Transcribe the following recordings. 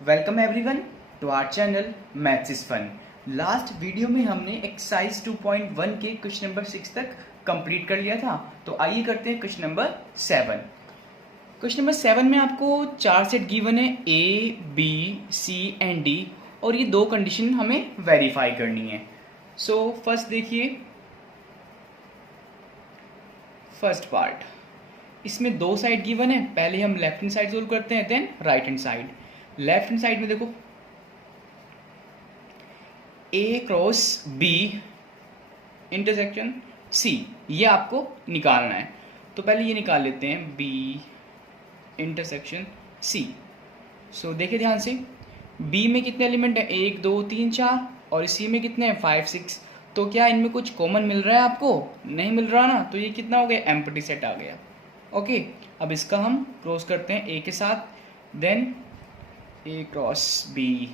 Welcome everyone to our channel maths is fun. Last video में हमने exercise 2.1 के question number 6 तक complete कर लिया था। तो आइए करते हैं क्वेश्चन नंबर 7। क्वेश्चन नंबर 7 में आपको 4 सेट गिवन है, A B C and D, और ये दो कंडीशन हमें वेरीफाई करनी है। सो फर्स्ट देखिए, फर्स्ट पार्ट, इसमें दो साइड गिवन है। पहले हम लेफ्ट हैंड साइड सोल्व करते हैं, then right hand side. Left hand side में देखो, A cross B intersection C, ये आपको निकालना है। तो पहले ये निकाल लेते हैं, बी इंटरसेक्शन सी। सो देखिए ध्यान से, बी में कितने एलिमेंट है, 1 2 3 4, और सी में कितने हैं, 5 6। तो क्या इनमें कुछ कॉमन मिल रहा है आपको? नहीं मिल रहा ना, तो ये कितना हो गया, एम्प्टी सेट आ गया। ओके, अब इसका हम क्रॉस करते हैं ए के साथ, देन ए क्रॉस बी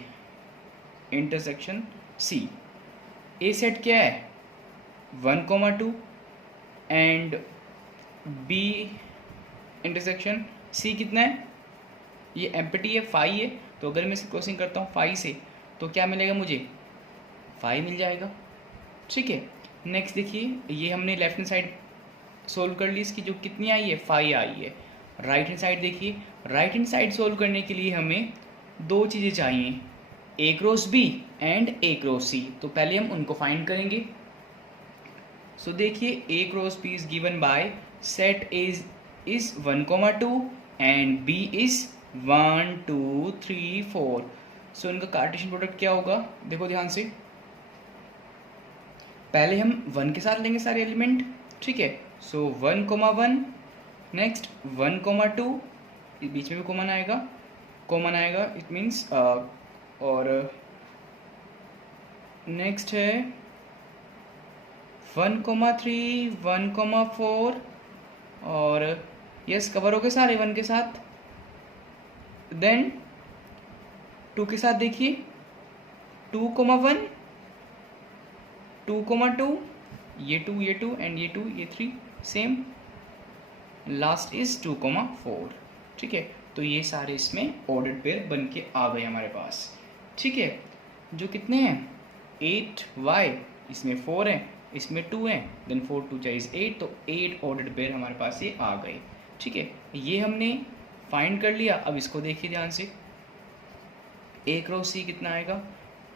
इंटरसेक्शन सी। ए सेट क्या है, 1,2, एंड बी इंटरसेक्शन सी कितना है, ये एम्प्टी है, 5 है। तो अगर मैं इसे क्रॉसिंग करता हूँ 5 से, तो क्या मिलेगा मुझे, 5 मिल जाएगा। ठीक है, नेक्स्ट देखिए, ये हमने लेफ्ट हैंड साइड सोल्व कर ली, इसकी जो कितनी आई है, 5 आई है। राइट हैंड साइड देखिए, राइट हैंड साइड सोल्व करने के लिए हमें दो चीज़ें चाहिए, A cross B and A cross C. तो पहले हम उनको फाइंड करेंगे। सो देखिए, A cross B is given by set is 1,2 and B is 1 2 3 4। So इनका कार्टेशियन प्रोडक्ट क्या होगा, देखो ध्यान से, पहले हम 1 के साथ लेंगे सारे एलिमेंट। ठीक है, सो 1,1, नेक्स्ट 1,2, बीच में भी कॉमन आएगा, इट मीन्स, और नेक्स्ट है 1,3 1,4, और यस कवर हो गए सारे 1 के साथ। देन 2 के साथ देखिए, 2,1 2,2, ये 2 एंड ये 2 ये 3 सेम, लास्ट इज 2,4। ठीक है, तो ये सारे इसमें ऑर्डर्ड पेयर बन के आ गए हमारे पास। ठीक है, जो कितने हैं, 8y, इसमें 4 है, इसमें 2 है, देन 4 2 इज 8, तो 8 ऑर्डर्ड पेयर हमारे पास ये आ गए। ठीक है, ये हमने फाइंड कर लिया। अब इसको देखिए ध्यान से, ए क्रॉस सी कितना आएगा,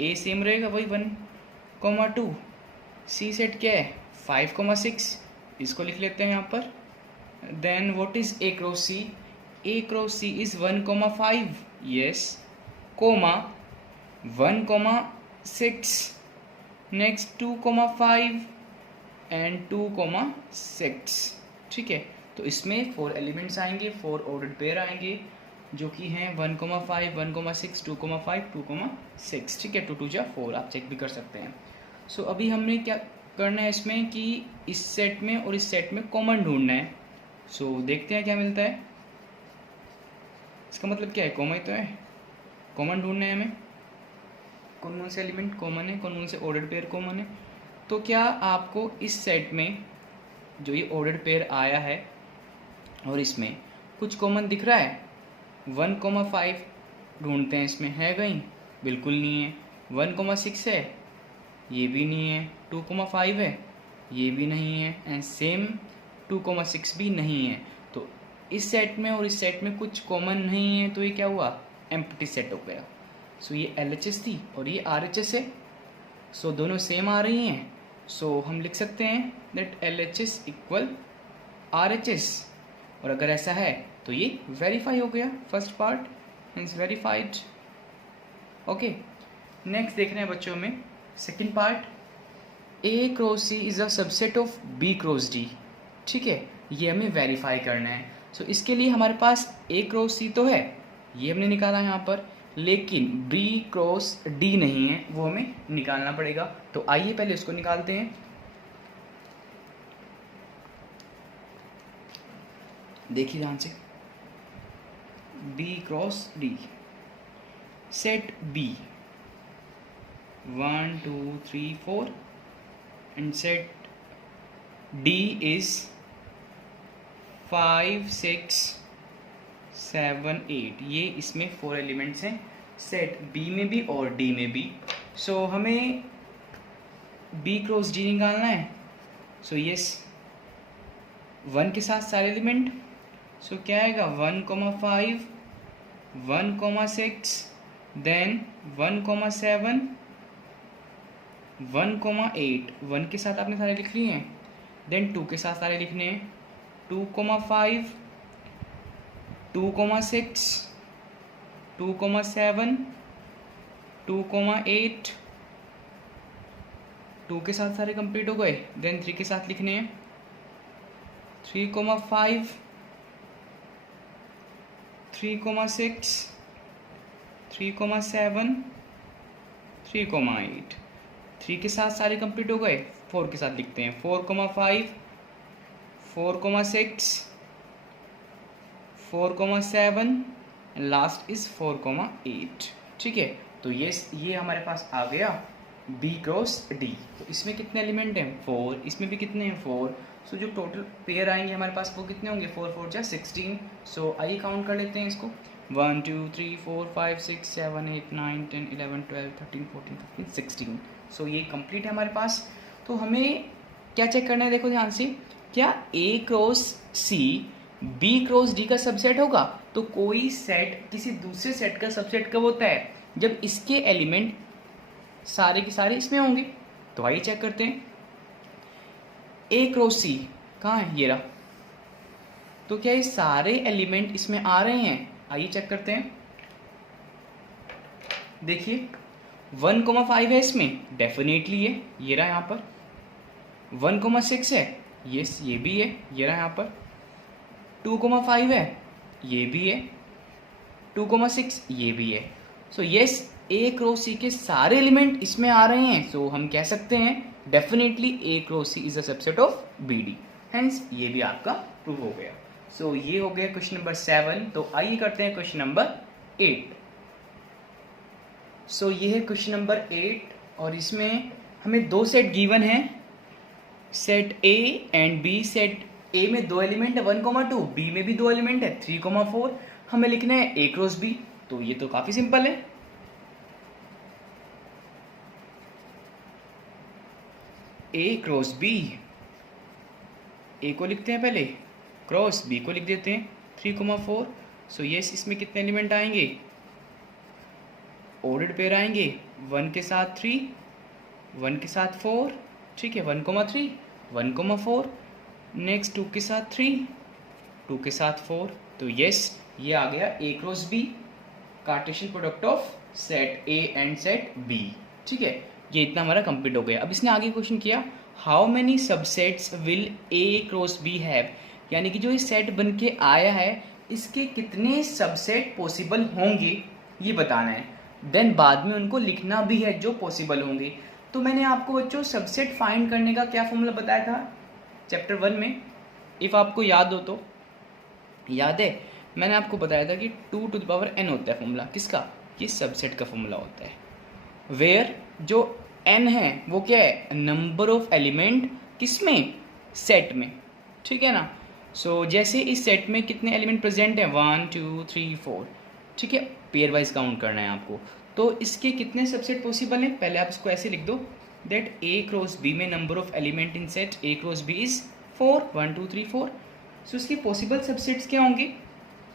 ए सेम रहेगा वही 1,2, सी सेट क्या है 5,6, इसको लिख लेते हैं यहाँ पर। Then what is A cross C, A cross C is 1,5, yes, comma 1,6, next 2,5 and 2,6। ठीक है, तो इसमें 4 एलिमेंट्स आएंगे, 4 ऑर्डर्ड पेयर आएंगे, जो कि हैं 1,5 1,6 2,5 2,6। ठीक है, 2 2 जा 4, आप चेक भी कर सकते हैं। सो अभी हमने क्या करना है इसमें कि इस सेट में और इस सेट में कॉमन ढूंढना है। सो देखते हैं क्या मिलता है। इसका मतलब क्या है, कॉमन ही तो है, कॉमन ढूंढना है हमें, कौन से एलिमेंट कॉमन है, कौन से ऑर्डर्ड पेयर कॉमन है। तो क्या आपको इस सेट में जो ये ऑर्डर्ड पेयर आया है और इसमें कुछ कॉमन दिख रहा है, 1,5 ढूंढते हैं, इसमें है कहीं, बिल्कुल नहीं है। 1,6 है, ये भी नहीं है। 2,5 है, ये भी नहीं है, एंड सेम 2,6 भी नहीं है। तो इस सेट में और इस सेट में कुछ कॉमन नहीं है, तो ये क्या हुआ, एम्प्टी सेट हो गया। सो ये LHS थी और ये RHS है, सो दोनों सेम आ रही हैं। सो हम लिख सकते हैं दैट LHS इक्वल RHS, और अगर ऐसा है तो ये वेरीफाई हो गया, first part means verified. Okay, next देख रहे हैं बच्चों में second part, A cross C is a subset of B cross D. ठीक है, ये हमें वेरीफाई करना है। सो इसके लिए हमारे पास ए क्रॉस सी तो है, ये हमने निकाला यहाँ पर, लेकिन बी क्रॉस डी नहीं है, वो हमें निकालना पड़ेगा। तो आइए पहले उसको निकालते हैं। देखिए ध्यान से, B cross D, set B 1 2 3 4, and set D is 5 6 7 8, ये इसमें 4 एलिमेंट्स हैं, सेट बी में भी और डी में भी। सो हमें बी क्रॉस डी निकालना है। सो यस 1 के साथ सारे एलिमेंट। सो क्या आएगा 1,5 1,6 देन 1,7 1,8 1 के साथ आपने सारे लिख लिए हैं। देन 2 के साथ सारे लिखने हैं 2,5 2,6 2,7 2,8 2 के साथ सारे कंप्लीट हो गए। देन 3 के साथ लिखने हैं 3,5 3,6 3,7 3,8 3 के साथ सारे कंप्लीट हो गए। 4 के साथ लिखते हैं 4,5 4,6 4,7 एंड लास्ट इज 4,8। ठीक है, तो ये हमारे पास आ गया बी क्रॉस डी। तो इसमें कितने एलिमेंट हैं 4, इसमें भी कितने हैं 4। सो जो टोटल पेयर आएंगे हमारे पास वो कितने होंगे 4 4 जा 16। सो आइए काउंट कर लेते हैं इसको 1 2 3 4 5 6 7 8 9 10 11 12 13 14 15 16। सो ये कंप्लीट है हमारे पास। तो हमें क्या चेक करना है, देखो ध्यान से, क्या A cross C B cross D का सबसेट होगा। तो कोई सेट किसी दूसरे सेट का सबसेट कब होता है, जब इसके एलिमेंट सारे के सारे इसमें होंगे। तो आइए चेक करते हैं ए क्रॉस सी कहाँ है, ये रहा। तो क्या ये सारे एलिमेंट इसमें आ रहे हैं, आइए चेक करते हैं। देखिए 1,5 है इसमें, डेफिनेटली है, ये रहा यहाँ पर। 1,6 है, यस ये भी है, ये रहा यहाँ पर। 2,5 है, ये भी है। 2,6 ये भी है। सो यस ए क्रॉस सी के सारे एलिमेंट इसमें आ रहे हैं। सो हम कह सकते हैं definitely A cross C is a subset of B D. Hence ये भी आपका प्रूव हो गया। सो ये हो गया क्वेश्चन नंबर 7। तो आइए करते हैं क्वेश्चन नंबर 8। सो ये है क्वेश्चन नंबर 8 और इसमें हमें दो सेट गिवन है, set A and B. Set A में 2 एलिमेंट है 1,2, बी में भी 2 एलिमेंट है 3,4। हमें लिखना है ए क्रॉस बी। तो ये तो काफी सिंपल है। ए क्रॉस बी, ए को लिखते हैं पहले, क्रॉस बी को लिख देते हैं 3,4। सो यस इसमें कितने एलिमेंट आएंगे, ऑर्डर्ड पेयर आएंगे 1 के साथ 3 1 के साथ 4। ठीक है 1,3 1,4। नेक्स्ट 2 के साथ 3 2 के साथ 4। तो यस ये आ गया A cross B, Cartesian product of set A and set B. ठीक है, ये इतना हमारा कंप्लीट हो गया। अब इसने आगे क्वेश्चन किया how many subsets will A cross B have, यानी कि जो ये सेट बन के आया है इसके कितने सबसेट पॉसिबल होंगे ये बताना है। देन बाद में उनको लिखना भी है जो पॉसिबल होंगे। तो मैंने आपको बच्चों सबसेट फाइंड करने का क्या फॉर्मूला बताया था चैप्टर 1 में, इफ़ आपको याद हो तो। याद है मैंने आपको बताया था कि 2 to the power n होता है फॉर्मूला, किसका, ये सबसेट का फॉर्मूला होता है। वेयर जो n है वो क्या है, नंबर ऑफ एलिमेंट किसमें, सेट में। ठीक है ना। सो जैसे इस सेट में कितने एलिमेंट प्रेजेंट हैं 1 2 3 4। ठीक है, पेयर वाइज काउंट करना है आपको। तो इसके कितने सबसेट पॉसिबल हैं, पहले आप इसको ऐसे लिख दो दैट ए क्रॉस बी में number of element in set A cross B is 4 1 2 3 4। So इसके पॉसिबल सबसेट्स क्या होंगे,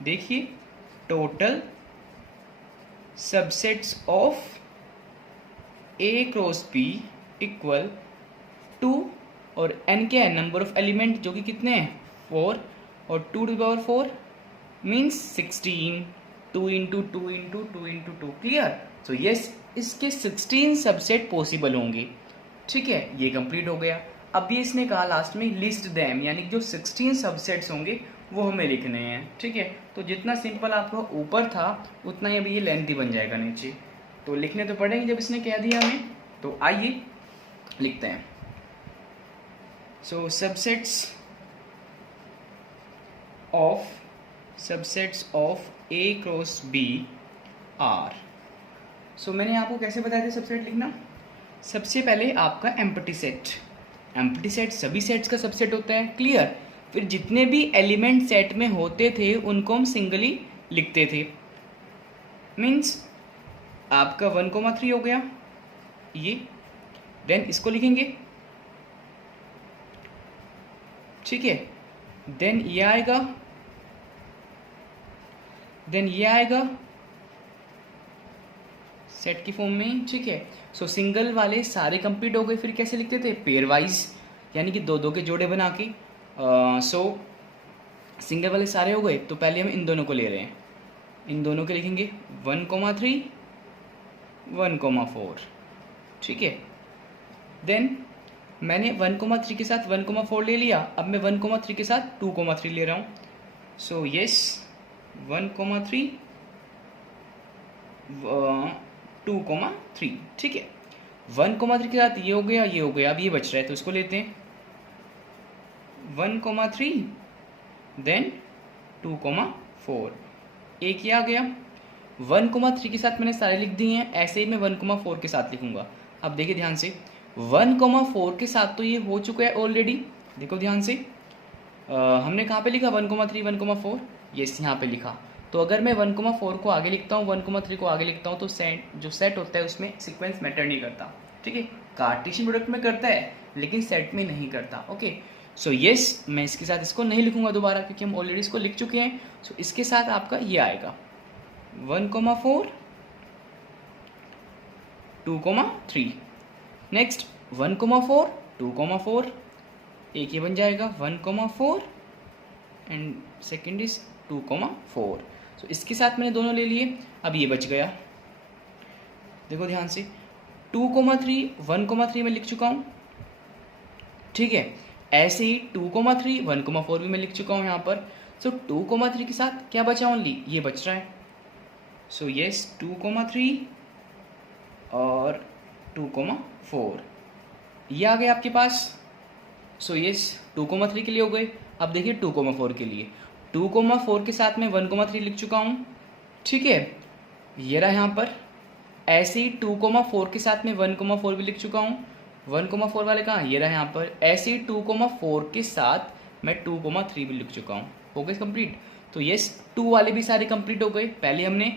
देखिए total subsets of A cross B equal 2 और n क्या है, नंबर ऑफ एलिमेंट जो कि कितने हैं 4 और 2 to the power 4 means 16। 2 into 2 into 2 into 2 clear. So yes इसके 16 सबसेट पॉसिबल होंगे। ठीक है, ये कंप्लीट हो गया। अब ये इसने कहा लास्ट में लिस्ट देम, यानी जो 16 सबसेट्स होंगे वो हमें लिखने हैं। ठीक है, तो जितना सिंपल आपका ऊपर था उतना ही अभी ये लेंथी बन जाएगा नीचे, तो लिखने तो पड़ेंगे जब इसने कह दिया हमें। तो आइए लिखते हैं। So subsets of A cross B R. So मैंने आपको कैसे बताया था सबसेट लिखना, सबसे पहले आपका एम्प्टी सेट। एम्प्टी सेट सभी सेट्स का सबसेट होता है, क्लियर। फिर जितने भी एलिमेंट सेट में होते थे उनको हम सिंगली लिखते थे। मीन्स आपका 1,3 हो गया ये, देन इसको लिखेंगे, ठीक है, देन ये आएगा, देन ये आएगा सेट की फॉर्म में, ठीक है। सो सिंगल वाले सारे कंप्लीट हो गए, फिर कैसे लिखते थे, पेयर वाइज, यानी कि दो दो के जोड़े बना के। सो सिंगल वाले सारे हो गए, तो पहले हम इन दोनों को ले रहे हैं, इन दोनों के लिखेंगे 1,3 1,4, ठीक है। देन मैंने 1,3 के साथ 1,4 ले लिया, अब मैं 1,3 के साथ 2,3 ले रहा हूँ। सो यस 1,3 2,3, ठीक है। 1,3 के साथ ये हो गया, ये हो गया, अब ये बच रहा है तो इसको लेते हैं 1,3 देन 2,4, एक ये आ गया। 1,3 के साथ मैंने सारे लिख दिए हैं, ऐसे ही मैं 1,4 के साथ लिखूंगा। अब देखिए ध्यान से, 1,4 के साथ तो ये हो चुका है ऑलरेडी, देखो ध्यान से, हमने कहाँ पे लिखा 1,3 1,4, ये यहाँ पे लिखा। तो अगर मैं 1,4 को आगे लिखता हूँ, 1,3 को आगे लिखता हूँ, तो जो सेट होता है उसमें सीक्वेंस मैटर नहीं करता, ठीक है। कार्टेशियन प्रोडक्ट में करता है लेकिन सेट में नहीं करता, ओके। सो यस मैं इसके साथ इसको नहीं लिखूंगा दोबारा, क्योंकि हम ऑलरेडी इसको लिख चुके हैं। सो इसके साथ आपका ये आएगा 1,4 2,3, नेक्स्ट 1,4 2,4, एक ये बन जाएगा 1,4 एंड सेकेंड इज 2,4। सो इसके साथ मैंने दोनों ले लिए, अब ये बच गया, देखो ध्यान से, 2,3 1,3 में लिख चुका हूँ, ठीक है। ऐसे ही 2,3 1,4 भी मैं लिख चुका हूँ यहाँ पर। सो 2,3 के साथ क्या बचा, ओनली ये बच रहा है। सो यस 2,3 और 2,4 ये आ गए आपके पास। सो यस 2,3 के लिए हो गए। अब देखिए 2,4 के लिए, 2,4 के साथ मैं 1,3 लिख चुका हूँ, ठीक है, ये रहा यहाँ पर। ऐसे ही 2,4 के साथ मैं 1,4 भी लिख चुका हूँ, 1,4 वाले कहाँ, ये रहा यहाँ पर। ऐसे ही 2,4 के साथ मैं 2,3 भी लिख चुका हूँ, हो गए कंप्लीट। तो यस 2 वाले भी सारे कंप्लीट हो गए। पहले हमने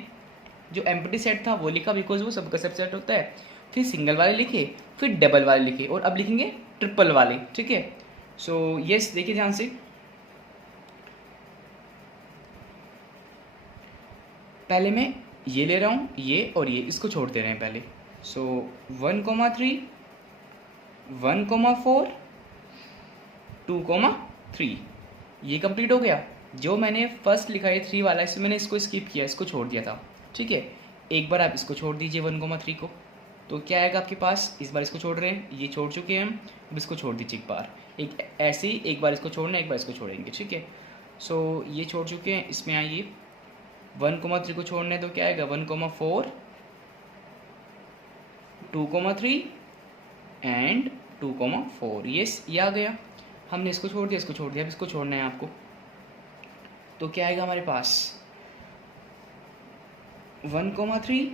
जो एम्प्टी सेट था वो लिखा, बिकॉज वो सबका सबसेट होता है, फिर सिंगल वाले लिखे, फिर डबल वाले लिखे, और अब लिखेंगे ट्रिपल वाले, ठीक है। सो यस देखिए ध्यान से, पहले मैं ये ले रहा हूँ, ये और ये, इसको छोड़ दे रहे हैं पहले। सो 1,3 1,4 2,3 ये कंप्लीट हो गया। जो मैंने फर्स्ट लिखा है 3 वाला, इसमें मैंने इसको स्किप किया, इसको छोड़ दिया था, ठीक है। एक बार आप इसको छोड़ दीजिए 1,3 को, तो क्या आएगा आपके पास, इस बार इसको छोड़ रहे हैं, ये छोड़ चुके हैं, अब इसको छोड़ दीजिए एक बार, एक ऐसे ही एक बार इसको छोड़ना, एक बार इसको छोड़ेंगे, ठीक है। सो ये छोड़ चुके हैं, इसमें आइए 1,3 को छोड़ना है, तो क्या आएगा 1,4 2,3 एंड 2,4, यस ये आ गया। हमने इसको छोड़ दिया, इसको छोड़ दिया, अब इसको छोड़ना है आपको, तो क्या आएगा हमारे पास 1,3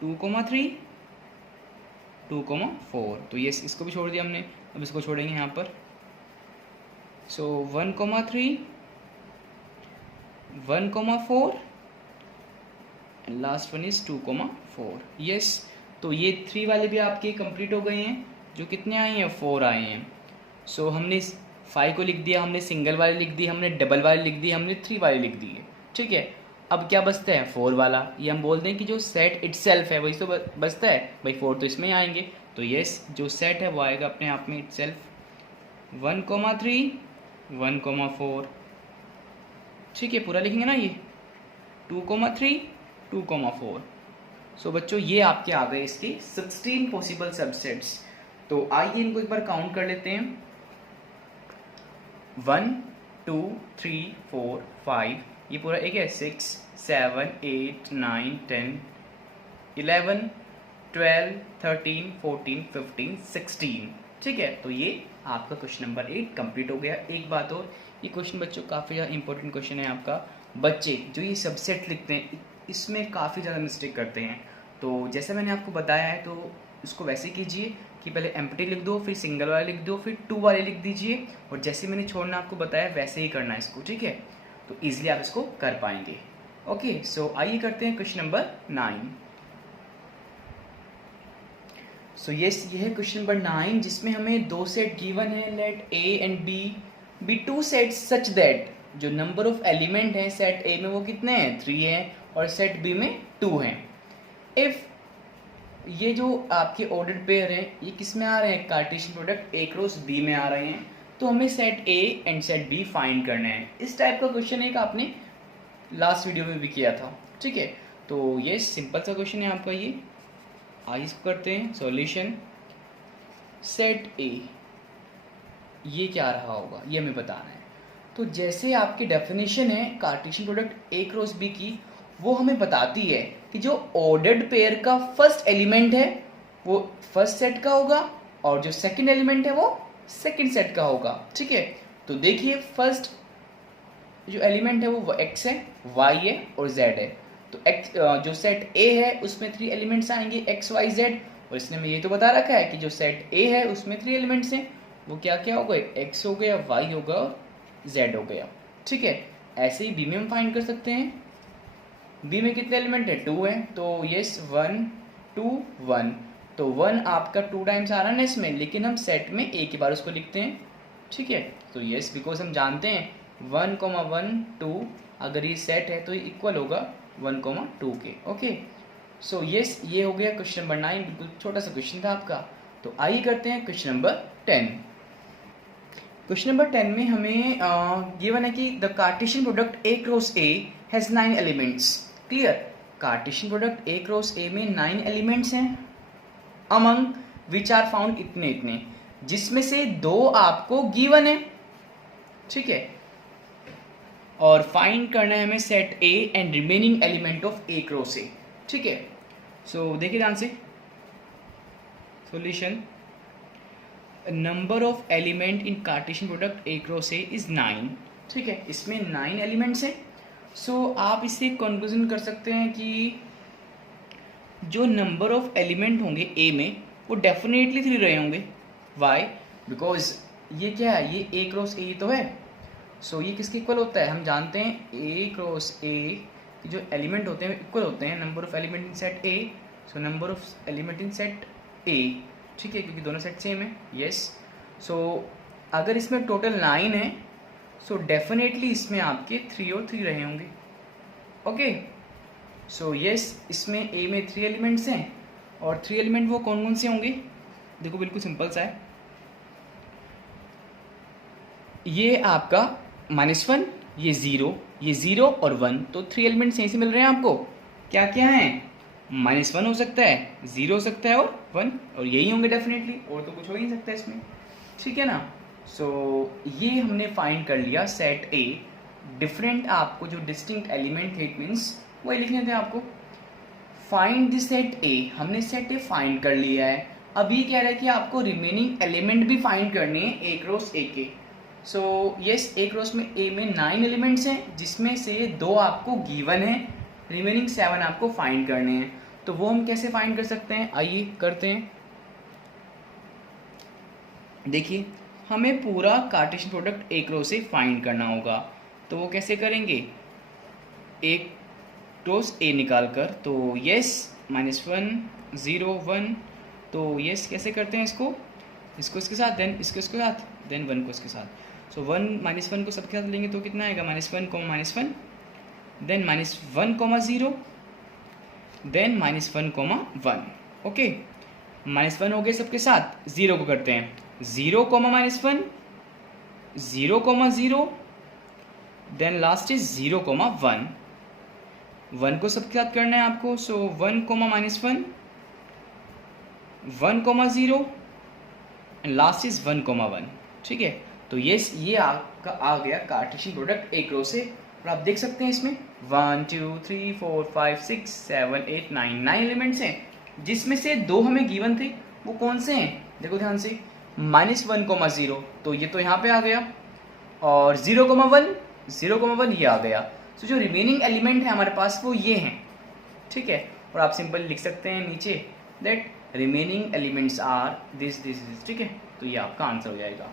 2,3 2,4, तो यस इसको भी छोड़ दिया हमने, अब इसको छोड़ेंगे यहाँ पर। सो 1,3 1,4 and last one is 2,4, yes. तो ये 3 वाले भी आपके कंप्लीट हो गए हैं। जो कितने आए हैं, 4 आए हैं। सो हमने 5 को लिख दिया, हमने सिंगल वाले लिख दिए, हमने डबल वाले लिख दिए, हमने 3 वाले लिख दिए, ठीक है। अब क्या बचता है, 4 वाला। ये हम बोल दें कि जो सेट इटसेल्फ है वही तो बचता है भाई, 4 तो इसमें ही आएंगे। तो यस जो सेट है वो आएगा अपने आप में इटसेल्फ 1,3 1,4, ठीक है। पूरा लिखेंगे ना ये 2,3 2,4। सो बच्चों ये आपके आ गए इसके 16 पॉसिबल सबसेट्स। तो आइए इनको एक बार काउंट कर लेते हैं। 1 2 3 4 5, ये पूरा एक है, 6 7 8 9 10 11 12 13 14 15 16, ठीक है। तो ये आपका क्वेश्चन नंबर 8 कंप्लीट हो गया। एक बात और, ये क्वेश्चन बच्चों काफ़ी ज़्यादा इंपॉर्टेंट क्वेश्चन है आपका। बच्चे जो ये सबसेट लिखते हैं इसमें काफ़ी ज़्यादा मिस्टेक करते हैं। तो जैसे मैंने आपको बताया है तो इसको वैसे कीजिए कि पहले एम्प्टी लिख दो, फिर सिंगल वाले लिख दो, फिर 2 वाले लिख दीजिए, और जैसे मैंने छोड़ना आपको बताया वैसे ही करना है इसको, ठीक है। तो ईजिली आप इसको कर पाएंगे। ओके, सो आइए करते हैं क्वेश्चन नंबर 9। सो यस, ये है क्वेश्चन नंबर 9 जिसमें हमें दो सेट गिवन है, let A and B be two sets such that जो नंबर ऑफ एलिमेंट है सेट ए में वो कितने हैं, 3 हैं, और सेट बी में 2 हैं। इफ ये जो आपके ऑर्डर्ड पेयर है ये किस में आ रहे हैं, Cartesian product A cross B में आ रहे हैं, तो हमें set A and set B find करना है। इस टाइप का क्वेश्चन एक आपने लास्ट वीडियो में भी किया था, ठीक है। तो ये सिंपल सा क्वेश्चन है आपका ये। आइए इसको करते हैं सॉल्यूशन। सेट ए ये क्या रहा होगा ये हमें बताना है। तो जैसे आपकी डेफिनेशन है Cartesian product A cross B की, वो हमें बताती है कि जो ऑर्डर्ड पेयर का फर्स्ट एलिमेंट है वो फर्स्ट सेट का होगा और जो सेकंड एलिमेंट है वो सेकंड सेट का होगा, ठीक है। तो देखिए फर्स्ट जो एलिमेंट है वो x है, y है और z है। तो x जो सेट A है उसमें 3 एलिमेंट्स आएंगे x y z, और इसने में ये तो बता रखा है कि जो सेट A है उसमें 3 एलिमेंट्स हैं, वो क्या क्या हो गए, x हो गया, y होगा और z हो गया, ठीक है। ऐसे ही B में हम फाइंड कर सकते हैं। B में कितने एलिमेंट है, 2 है, तो यस 1 2 1, तो 1 आपका 2 टाइम्स आ रहा है इसमें, लेकिन हम सेट में एक ही बार उसको लिखते हैं, ठीक है। तो यस बिकॉज हम जानते हैं 1, 1 2 अगर ये सेट है तो ये इक्वल होगा 1, 2 के। ओके, सो यस ये हो गया क्वेश्चन नंबर 9, बिल्कुल छोटा सा क्वेश्चन था आपका। तो आइए करते हैं क्वेश्चन नंबर 10। क्वेश्चन नंबर 10 में हमें गिवन है कि the Cartesian product A cross A has 9 elements. Clear, Cartesian product A cross ए में 9 एलिमेंट्स हैं, अमंग विच आर फाउंड इतने इतने, जिसमें से 2 आपको गिवन है, ठीक है। और फाइंड करना है हमें set A and remaining element of A cross ए, ठीक है। सो देखिए ध्यान से solution. Number of element in Cartesian product A cross A is 9, ठीक है। इसमें 9 एलिमेंट्स हैं। सो आप इससे कंक्लूजन कर सकते हैं कि जो नंबर ऑफ एलिमेंट होंगे ए में वो डेफिनेटली 3 रहे होंगे। वाई, बिकॉज ये क्या है, ये ए क्रॉस ए तो है। सो ये किसके इक्वल होता है, हम जानते हैं ए क्रॉस ए जो एलिमेंट होते हैं इक्वल होते हैं number of element in set A, so number of element in set ए, ठीक है, क्योंकि दोनों सेट सेम है। यस, सो अगर इसमें टोटल 9 है सो डेफिनेटली इसमें आपके 3 और 3 रहे होंगे। ओके, सो यस इसमें ए में 3 एलिमेंट्स हैं, और 3 एलिमेंट वो कौन कौन से होंगे, देखो बिल्कुल सिंपल सा है। ये आपका -1, ये 0 और 1, तो 3 एलिमेंट्स यहीं से मिल रहे हैं आपको। क्या क्या हैं, -1 हो सकता है, 0 हो सकता है और 1, और यही होंगे डेफिनेटली, और तो कुछ हो ही नहीं सकता इसमें, ठीक है ना। सो ये हमने फाइंड कर लिया सेट ए। डिफरेंट आपको जो डिस्टिंक्ट एलिमेंट थे इट मीन्स वही लिखने थे आपको। फाइंड द सेट ए, हमने सेट ए फाइंड कर लिया है। अब ये कह रहा है कि आपको रिमेनिंग एलिमेंट भी फाइंड करने हैं ए क्रॉस ए के। सो यस ए क्रॉस में ए में 9 एलिमेंट्स हैं, जिसमें से 2 आपको गिवन है, रिमेनिंग 7 आपको फाइंड करने हैं। तो वो हम कैसे फाइंड कर सकते हैं, आइए करते हैं। देखिए हमें पूरा कार्टेशियन प्रोडक्ट ए क्रॉस से फाइंड करना होगा, तो वो कैसे करेंगे, ए क्रॉस ए निकाल कर, तो यस -1 0 1, तो यस कैसे करते हैं इसको इसके साथ, देन इसके साथ, देन 1 को इसके साथ। सो 1 -1 को सबके साथ लेंगे तो कितना आएगा, -1 -1, देन -1 0, देन -1 1। ओके, -1 हो गए सबके साथ, 0 को करते हैं 0 -1 0 0, देन लास्ट इज 0 1। 1 को सबके साथ करना है आपको, सो 1 -1 1 0 एंड लास्ट इज 1 1, ठीक है। तो ये आपका आ गया कार्टेशियन प्रोडक्ट ए क्रॉस से। और आप देख सकते हैं इसमें 1 2 3 4 5 6 7 8 9 एलिमेंट्स हैं, जिसमें से 2 हमें गिवन थे, वो कौन से हैं, देखो ध्यान से, -1 0, तो ये तो यहाँ पे आ गया, और 0 1 ये आ गया। तो जो रिमेनिंग एलिमेंट है हमारे पास वो ये हैं, ठीक है। और आप सिंपल लिख सकते हैं नीचे that remaining elements are this, ठीक है। तो ये आपका आंसर हो जाएगा।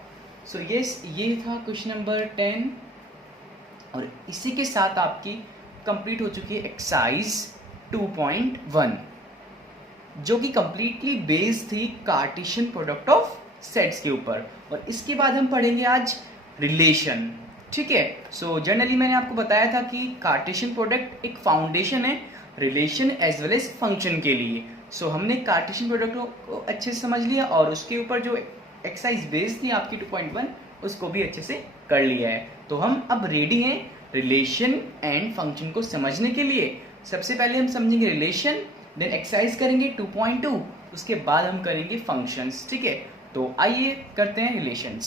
सो यस ये था क्वेश्चन नंबर 10, और इसी के साथ आपकी कंप्लीट हो चुकी है एक्सरसाइज 2.1 जो कि कंप्लीटली बेस्ड थी कार्टेशियन प्रोडक्ट ऑफ सेट्स के ऊपर। और इसके बाद हम पढ़ेंगे आज रिलेशन। ठीक है, सो जनरली मैंने आपको बताया था कि कार्टेशियन प्रोडक्ट एक फाउंडेशन है relation as well as function के लिए। सो हमने कार्टेशियन प्रोडक्ट को अच्छे से समझ लिया और उसके ऊपर जो एक्सरसाइज बेस्ड थी आपकी 2.1 उसको भी अच्छे से कर लिया है। तो हम अब रेडी हैं रिलेशन एंड फंक्शन को समझने के लिए। सबसे पहले हम समझेंगे रिलेशन, देन एक्सरसाइज करेंगे 2.2, उसके बाद हम करेंगे फंक्शंस। ठीक है, तो आइए करते हैं रिलेशंस।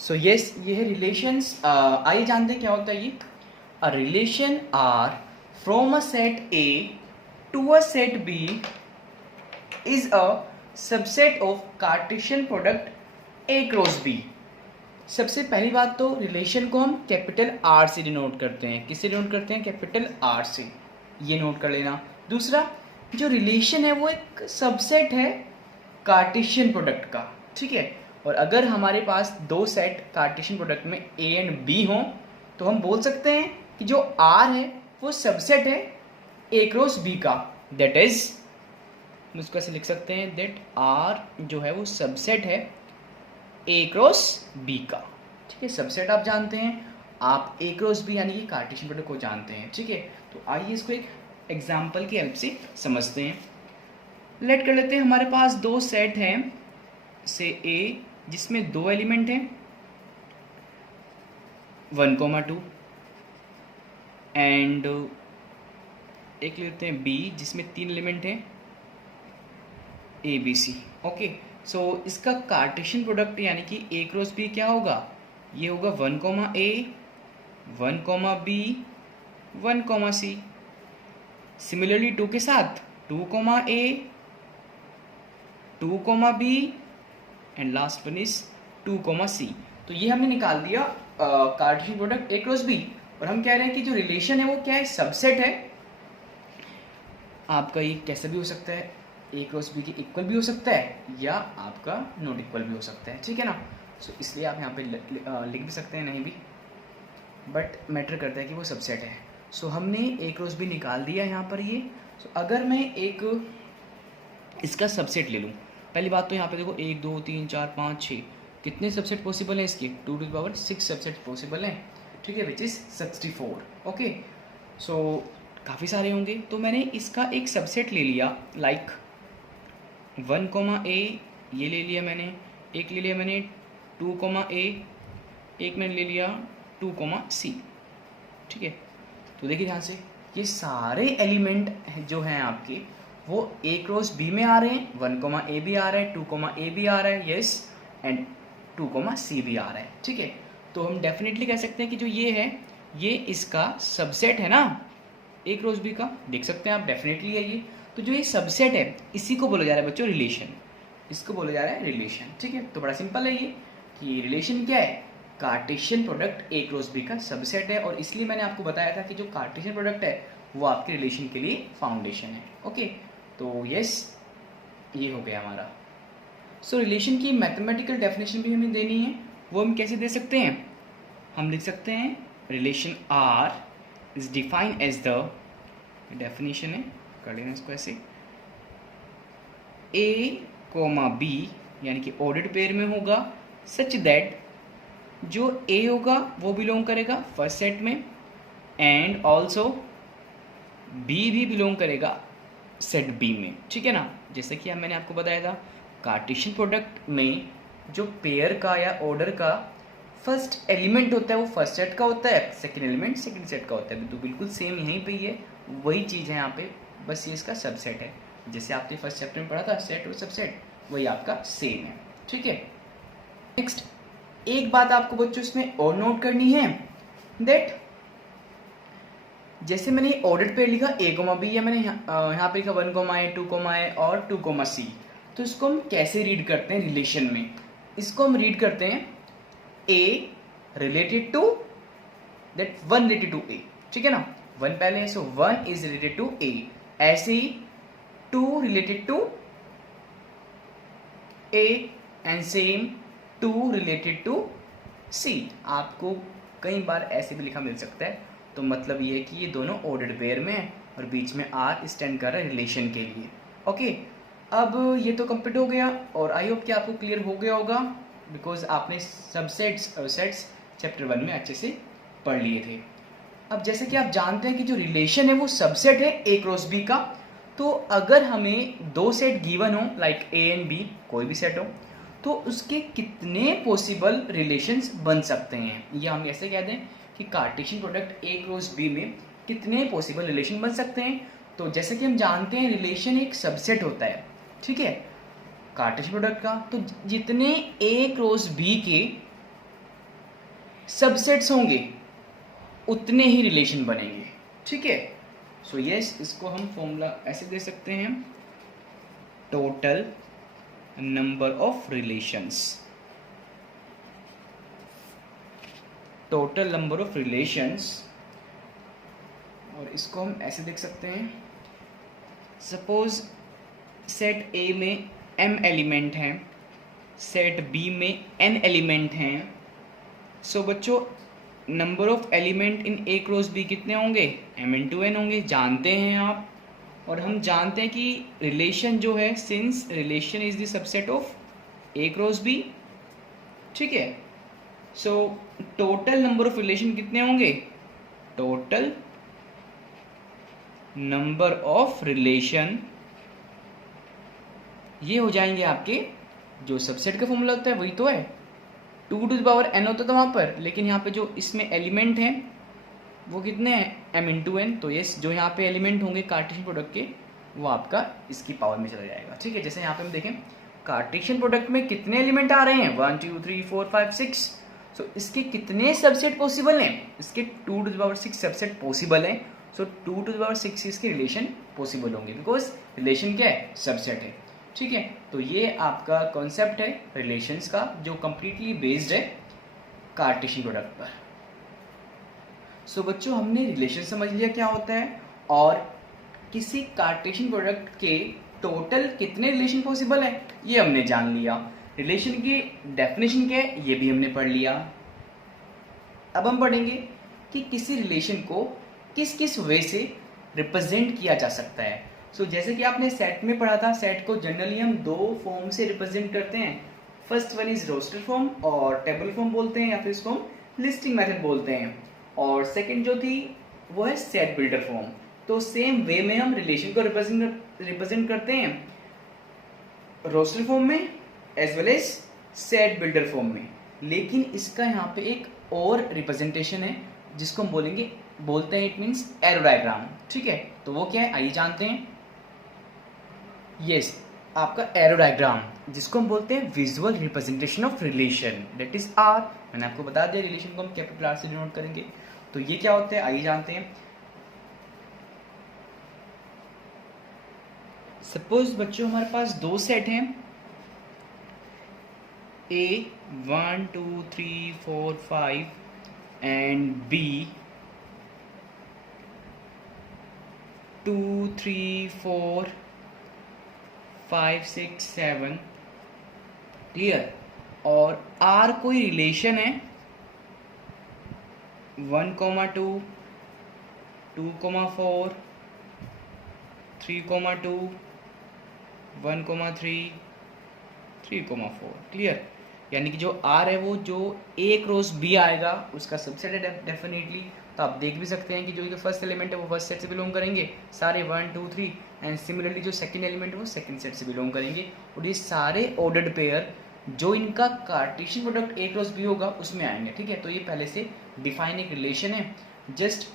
सो यस, ये है रिलेशंस। आइए जानते हैं क्या होता है ये। A relation R from a set A to a set B is a subset of Cartesian product A cross B. सबसे पहली बात तो रिलेशन को हम कैपिटल आर से डिनोट करते हैं। किससे डिनोट करते हैं? कैपिटल आर से, ये नोट कर लेना। दूसरा, जो रिलेशन है वो एक सबसेट है कार्टेशियन प्रोडक्ट का। ठीक है, और अगर हमारे पास दो सेट कार्टेशियन प्रोडक्ट में ए एंड बी हों तो हम बोल सकते हैं कि जो आर है वो सबसेट है ए क्रॉस बी का। दैट इज, हम उसको ऐसे लिख सकते हैं, दैट आर जो है वो सबसेट है ए क्रॉस बी का। ठीक है, सबसेट आप जानते हैं, आप ए क्रॉस बी यानी कि कार्टेशियन प्रोडक्ट को जानते हैं। ठीक है, तो आइए इसको एक एग्जाम्पल की हेल्प से समझते हैं। लेट कर लेते हैं हमारे पास दो सेट हैं से ए जिसमें दो एलिमेंट हैं 1,2 एंड एक लेते हैं बी जिसमें तीन एलिमेंट हैं ए बी सी। ओके, सो इसका कार्टेशियन प्रोडक्ट यानी कि ए क्रॉस बी क्या होगा? ये होगा 1,A 1,B 1,C। सिमिलरली 2 के साथ 2,A 2,B and last one is 2,C। तो ये हमने निकाल दिया Cartesian product A cross B. और हम कह रहे हैं कि जो रिलेशन है वो क्या है? सबसेट है। आपका ये कैसे भी हो सकता है, ए क्रॉस बी के इक्वल भी हो सकता है या आपका नॉट इक्वल भी हो सकता है। ठीक है ना, सो इसलिए आप यहाँ पे लिख भी सकते हैं, नहीं भी, बट मैटर करता है कि वो सबसेट है। सो हमने ए क्रॉस बी निकाल दिया यहाँ पर ये। सो अगर मैं एक इसका सबसेट ले लूँ, पहली बात तो यहाँ पे देखो 1 2 3 4 5 6 कितने सबसेट पॉसिबल हैं इसके? 2 to the power 6 subset possible हैं। ठीक है, विच इज़ 64। ओके, सो काफ़ी सारे होंगे, तो मैंने इसका एक सबसेट ले लिया लाइक 1,A ये ले लिया मैंने, एक ले लिया मैंने 2,A, एक मैंने ले लिया 2,C। ठीक है, तो देखिए ध्यान से, ये सारे एलिमेंट जो हैं आपके वो ए क्रॉस बी में आ रहे हैं। 1,A भी आ रहा है, 2,A भी आ रहा है, यस, एंड 2,C भी आ रहा है। ठीक है, तो हम डेफिनेटली कह सकते हैं कि जो ये है ये इसका सबसेट है ना ए क्रॉस बी का। देख सकते हैं आप, डेफिनेटली है ये। तो जो ये सबसेट है इसी को बोला जा रहा है बच्चों रिलेशन, इसको बोला जा रहा है रिलेशन। ठीक है, तो बड़ा सिंपल है ये कि रिलेशन क्या है? Cartesian product A cross B का सबसेट है। और इसलिए मैंने आपको बताया था कि जो कार्टेशियन प्रोडक्ट है वो आपके रिलेशन के लिए फाउंडेशन है। ओके, तो यस, ये हो गया हमारा। सो रिलेशन की मैथमेटिकल डेफिनेशन भी हमें देनी है, वो हम कैसे दे सकते हैं? हम लिख सकते हैं relation R is defined as the, definition है, कर लेना इसको ऐसे, ए कोमा बी यानी कि ऑर्डर्ड पेयर में होगा, सच दैट जो ए होगा वो बिलोंग करेगा फर्स्ट सेट में एंड ऑल्सो बी भी बिलोंग करेगा सेट बी में। ठीक है ना, जैसे कि मैंने आपको बताया था कार्टेशियन प्रोडक्ट में जो पेयर का या ऑर्डर का फर्स्ट एलिमेंट होता है वो फर्स्ट सेट का होता है, सेकंड एलिमेंट सेकंड सेट का होता है। तो बिल्कुल सेम यहीं पे ही है, वही चीज़ है यहाँ पे, बस ये इसका सबसेट है। जैसे आपने फर्स्ट चैप्टर में पढ़ा था सेट और सबसेट, वही आपका सेम है। ठीक है, नेक्स्ट एक बात आपको बच्चों इसमें और नोट करनी है, दैट जैसे मैंने ऑर्डर्ड पेयर लिखा ए कोमा बी, या मैंने यहाँ पे लिखा 1,A 2,A और 2,C, तो इसको हम कैसे रीड करते हैं रिलेशन में? इसको हम रीड करते हैं A related to that 1 related to A. ठीक है ना, 1 पहले है, so 1 is related to A. ऐसे ही 2 related to A and same 2 related to C. आपको कई बार ऐसे भी लिखा मिल सकता है, तो मतलब ये है कि ये दोनों ऑर्डर्ड पेयर में है और बीच में आर स्टैंड कर रहा है रिलेशन के लिए। ओके, अब ये तो कंप्लीट हो गया और आई होप कि आपको क्लियर हो गया होगा, बिकॉज आपने सबसेट्स और सेट्स चैप्टर 1 में अच्छे से पढ़ लिए थे। अब जैसे कि आप जानते हैं कि जो रिलेशन है वो सबसेट है ए क्रॉस बी का, तो अगर हमें दो सेट गिवन हो लाइक ए एंड बी, कोई भी सेट हो, तो उसके कितने पॉसिबल रिलेशंस बन सकते हैं, या हम ऐसे कह दें कि Cartesian product A cross B में कितने पॉसिबल रिलेशन बन सकते हैं। तो जैसे कि हम जानते हैं रिलेशन एक सबसेट होता है, ठीक है, कार्टेशियन प्रोडक्ट का, तो जितने ए क्रॉस बी के सबसेट्स होंगे उतने ही रिलेशन बनेंगे, ठीक है। सो यस, इसको हम फॉर्मूला ऐसे दे सकते हैं, total number of relations, total number of relations, और इसको हम ऐसे देख सकते हैं, सपोज सेट ए में m एलिमेंट हैं, सेट बी में n एलिमेंट हैं। सो बच्चों, number of element in A cross B कितने होंगे, m इंटू n होंगे, जानते हैं आप। और हम जानते हैं कि रिलेशन जो है, since relation is the subset of A cross B, ठीक है। So total number of relation कितने होंगे, टोटल नंबर ऑफ रिलेशन, ये हो जाएंगे आपके, जो सबसेट का फॉर्मूला होता है वही तो है, 2 टू द पावर n होता था वहाँ पर, लेकिन यहाँ पे जो इसमें एलिमेंट हैं वो कितने हैं, m इंटू एन। तो ये जो यहाँ पे एलिमेंट होंगे कार्टेशियन प्रोडक्ट के, वो आपका इसकी पावर में चला जाएगा, ठीक है। जैसे यहाँ पे हम देखें कार्टेशियन प्रोडक्ट में कितने एलिमेंट आ रहे हैं, 1 2 3 4 5 6। सो इसके कितने सबसेट पॉसिबल हैं, इसके 2 to the power 6 subset possible हैं। सो 2 टू द पावर 6 इसके रिलेशन पॉसिबल होंगे, बिकॉज रिलेशन क्या है, सबसेट है, ठीक है। तो ये आपका कॉन्सेप्ट है रिलेशंस का, जो कंप्लीटली बेस्ड है कार्टेशियन प्रोडक्ट पर। सो बच्चों, हमने रिलेशन समझ लिया क्या होता है, और किसी कार्टेशियन प्रोडक्ट के टोटल कितने रिलेशन पॉसिबल है ये हमने जान लिया। रिलेशन की डेफिनेशन क्या है ये भी हमने पढ़ लिया। अब हम पढ़ेंगे कि किसी रिलेशन को किस किस वे से रिप्रेजेंट किया जा सकता है। सो जैसे कि आपने सेट में पढ़ा था, सेट को जनरली हम दो फॉर्म से रिप्रेजेंट करते हैं। First one is roster form और टेबल फॉर्म बोलते हैं, या फिर इसको हम लिस्टिंग मेथड बोलते हैं। और सेकंड जो थी वो है सेट बिल्डर फॉर्म। तो सेम वे में हम रिलेशन को रिप्रेजेंट करते हैं रोस्टर फॉर्म में as well as set builder form में। लेकिन इसका यहाँ पे एक और रिप्रेजेंटेशन है जिसको हम बोलते हैं इट मीन्स एरो डायग्राम, ठीक है। तो वो क्या है आइए जानते हैं। यस, आपका एरो डायग्राम जिसको हम बोलते हैं visual representation of relation, that is R. मैंने आपको बता दिया रिलेशन को हम कैपिटल आर से डिनोट करेंगे। तो ये क्या होता है आइए जानते हैं। सपोज बच्चों हमारे पास दो सेट हैं, ए 1 2 3 4 5 एंड बी 2 3 4 5 6 7, क्लियर। और आर कोई रिलेशन है 1, 2 2, 4 3, 2 1, 3 3, 4, क्लियर। यानी कि जो आर है वो जो ए क्रॉस बी आएगा उसका सबसेट है डेफिनेटली। तो आप देख भी सकते हैं कि जो फर्स्ट एलिमेंट है वो फर्स्ट सेट से बिलोंग करेंगे सारे 1 2 3, एंड सिमिलरली जो सेकंड एलिमेंट है वो सेकंड सेट से बिलोंग करेंगे। और ये सारे ऑर्डर्ड पेयर जो इनका Cartesian product A cross B होगा उसमें आएंगे, ठीक है। तो ये पहले से डिफाइन एक रिलेशन है, जस्ट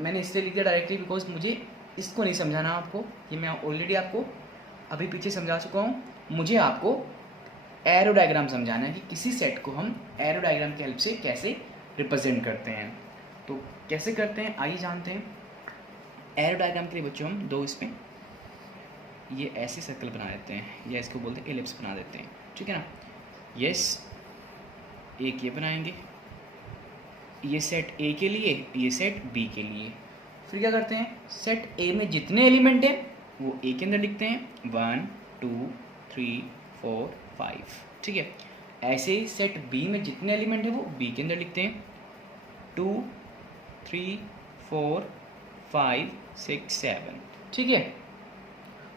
मैंने इसलिए लिख दिया डायरेक्टली बिकॉज मुझे इसको नहीं समझाना आपको, ये मैं ऑलरेडी आपको अभी पीछे समझा चुका हूँ। मुझे आपको एरो डायग्राम समझाना है कि किसी सेट को हम एरो डायग्राम की हेल्प से कैसे रिप्रेजेंट करते हैं। तो कैसे करते हैं आइए जानते हैं। एरो डायग्राम के लिए बच्चों हम दो इसमें ये ऐसे सर्कल बना देते हैं, या इसको बोलते हैं एलिप्स बना देते हैं, ठीक है ना। यस, एक ये बनाएंगे, ये सेट ए के लिए, ये सेट बी के लिए। फिर क्या करते हैं, सेट ए में जितने एलिमेंट हैं वो ए के अंदर लिखते हैं 1 2 3 4 5, ठीक है। ऐसे ही सेट बी में जितने एलिमेंट है वो बी के अंदर लिखते हैं 2 3 4 5 6 7, ठीक है।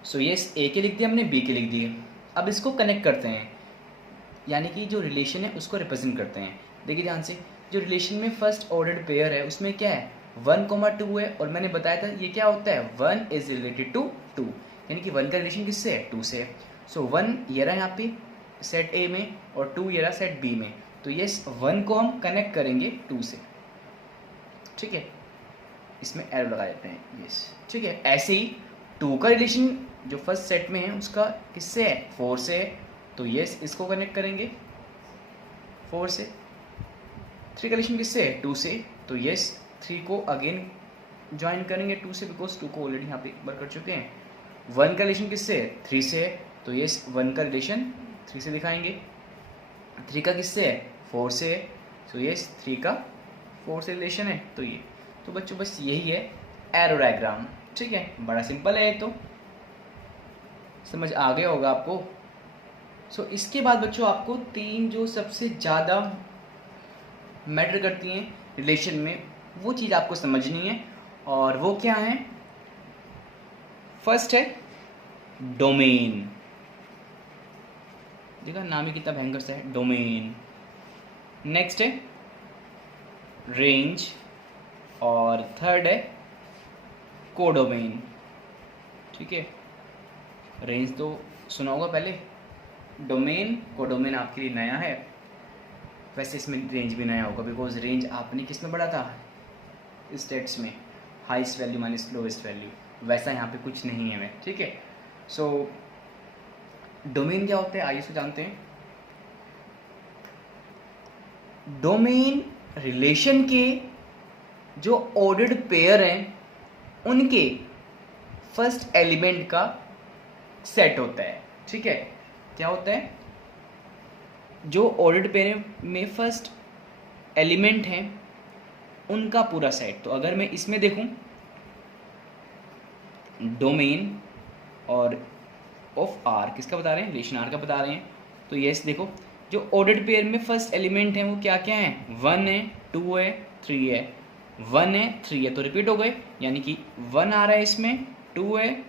सो ये ए के लिख दिए हमने, बी के लिख दिए। अब इसको कनेक्ट करते हैं, यानी कि जो रिलेशन है उसको रिप्रेजेंट करते हैं। देखिए ध्यान से, जो रिलेशन में फर्स्ट ऑर्डर्ड पेयर है उसमें क्या है 1,2 है, और मैंने बताया था ये क्या होता है 1 इज रिलेटेड टू 2, यानी कि 1 का रिलेशन किससे है 2 से है। सो 1 ये रहा यहाँ पे सेट ए में और 2 ये रहा सेट बी में, तो ये 1 को हम कनेक्ट करेंगे 2 से, ठीक है। इसमें एरो लगा देते हैं, यस, ठीक है। ऐसे ही 2 का रिलेशन जो फर्स्ट सेट में है उसका किससे है 4 से है, तो यस इसको कनेक्ट करेंगे 4 से। 3 का रिलेशन किससे है 2 से, तो यस 3 को अगेन ज्वाइन करेंगे 2 से, बिकॉज 2 को ऑलरेडी यहाँ पे एक बार कर चुके हैं। 1 का रिलेशन किससे है 3 से है, तो यस 1 का रिलेशन 3 से दिखाएंगे। 3 का किससे है 4 से है, तो यस 3 का 4 से रिलेशन है। तो ये तो बच्चों बस यही है एरो डायग्राम, ठीक है। बड़ा सिंपल है ये, तो समझ आ गया होगा आपको। सो इसके बाद बच्चों आपको 3 जो सबसे ज़्यादा मैटर करती हैं रिलेशन में, वो चीज़ आपको समझनी है, और वो क्या है। फर्स्ट है डोमेन, देखा नाम ही कितना भयंकर सा है, डोमेन। नेक्स्ट है रेंज, और थर्ड है कोडोमेन, ठीक है। रेंज तो सुना होगा पहले, डोमेन कोडोमेन आपके लिए नया है। वैसे इसमें रेंज भी नया होगा, बिकॉज रेंज आपने किस में पढ़ा था स्टेट्स में, highest value minus lowest value, वैसा यहाँ पे कुछ नहीं है, ठीक है। सो डोमेन क्या होता है आइए इसको जानते हैं। डोमेन रिलेशन के जो ऑर्डर्ड पेयर हैं उनके फर्स्ट एलिमेंट का सेट होता है, ठीक है। क्या होता है, जो ऑर्डर्ड पेयर में फर्स्ट एलिमेंट हैं उनका पूरा सेट। तो अगर मैं इसमें देखूं डोमेन और ऑफ आर किसका बता रहे हैं, रिलेशन आर का बता रहे हैं, तो यस देखो जो ऑर्डर्ड पेयर में फर्स्ट एलिमेंट हैं वो क्या क्या हैं 1 है 2 है 3 है। 1 है 3 है तो रिपीट हो गए, यानी कि 1 आ रहा है इसमें, 2 है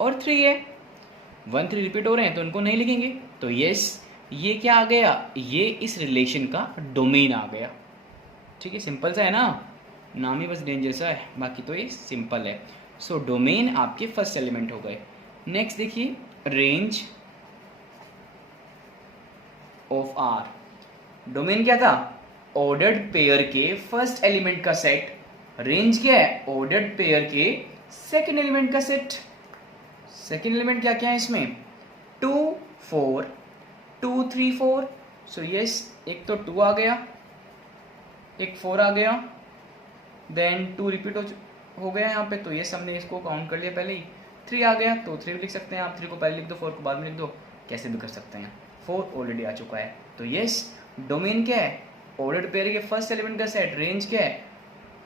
और 3 है। 1 3 रिपीट हो रहे हैं तो उनको नहीं लिखेंगे, तो यस ये क्या आ गया, ये इस रिलेशन का डोमेन आ गया, ठीक है। सिंपल सा है ना, नाम ही बस डेंजर सा है, बाकी तो ये सिंपल है। सो डोमेन आपके फर्स्ट एलिमेंट हो गए। नेक्स्ट देखिए रेंज ऑफ आर। डोमेन क्या था, ऑर्डर्ड पेयर के फर्स्ट एलिमेंट का सेट। रेंज क्या है, ऑर्डर्ड पेयर के सेकंड एलिमेंट का सेट। सेकंड एलिमेंट क्या क्या है इसमें 2 4 2 3 4। सो यस एक तो 2 आ गया, एक 4 आ गया, देन 2 रिपीट हो गया यहाँ पे, तो ये हमने इसको काउंट कर लिया पहले ही। 3 आ गया तो 3 लिख सकते हैं आप, 3 को पहले लिख दो 4 को बाद में लिख दो, कैसे भी कर सकते हैं। 4 ऑलरेडी आ चुका है, तो यस डोमेन क्या है, ऑर्डर्ड पेयर के फर्स्ट एलिमेंट का सेट। रेंज क्या है,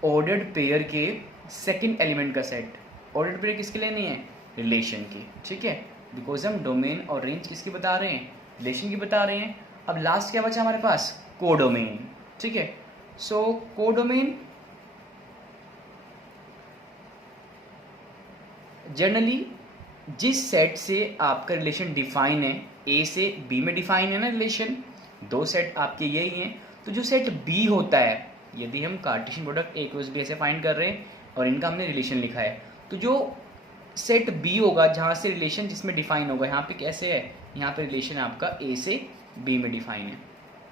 ऑर्डर्ड पेयर के सेकंड एलिमेंट का सेट। ऑर्डर्ड पेयर किसके लिए नहीं है, रिलेशन की, ठीक है। बिकॉज हम डोमेन और रेंज किसकी बता रहे हैं, रिलेशन की बता रहे हैं। अब लास्ट क्या बचा हमारे पास, कोडोमेन, ठीक है। सो कोडोमेन जनरली जिस सेट से आपका रिलेशन डिफाइन है, ए से बी में डिफाइन है ना रिलेशन, 2 सेट आपके यही हैं, तो जो सेट बी होता है, यदि हम Cartesian product A cross B ऐसे फाइंड कर रहे हैं और इनका हमने रिलेशन लिखा है, तो जो सेट बी होगा जहाँ से रिलेशन जिसमें डिफाइन होगा, यहाँ पे कैसे है, यहाँ पे रिलेशन आपका ए से बी में डिफाइन है,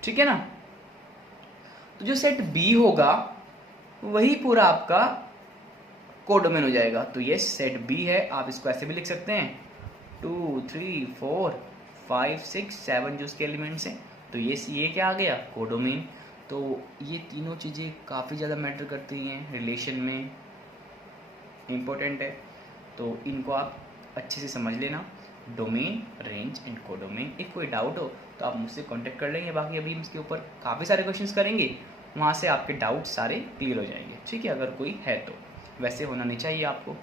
ठीक है ना। तो जो सेट बी होगा वही पूरा आपका कोडोमेन हो जाएगा। तो ये सेट बी है, आप इसको ऐसे भी लिख सकते हैं 2 3 4 5 6 7 जो उसके एलिमेंट्स हैं, तो ये क्या आ गया कोडोमेन। तो ये तीनों चीज़ें काफ़ी ज़्यादा मैटर करती हैं रिलेशन में, इम्पोर्टेंट है, तो इनको आप अच्छे से समझ लेना, डोमेन रेंज एंड कोडोमेन। एक कोई डाउट हो तो आप मुझसे कांटेक्ट कर लेंगे, बाकी अभी हम इसके ऊपर काफ़ी सारे क्वेश्चंस करेंगे, वहाँ से आपके डाउट सारे क्लियर हो जाएंगे, ठीक है, अगर कोई है तो। वैसे होना नहीं चाहिए आपको,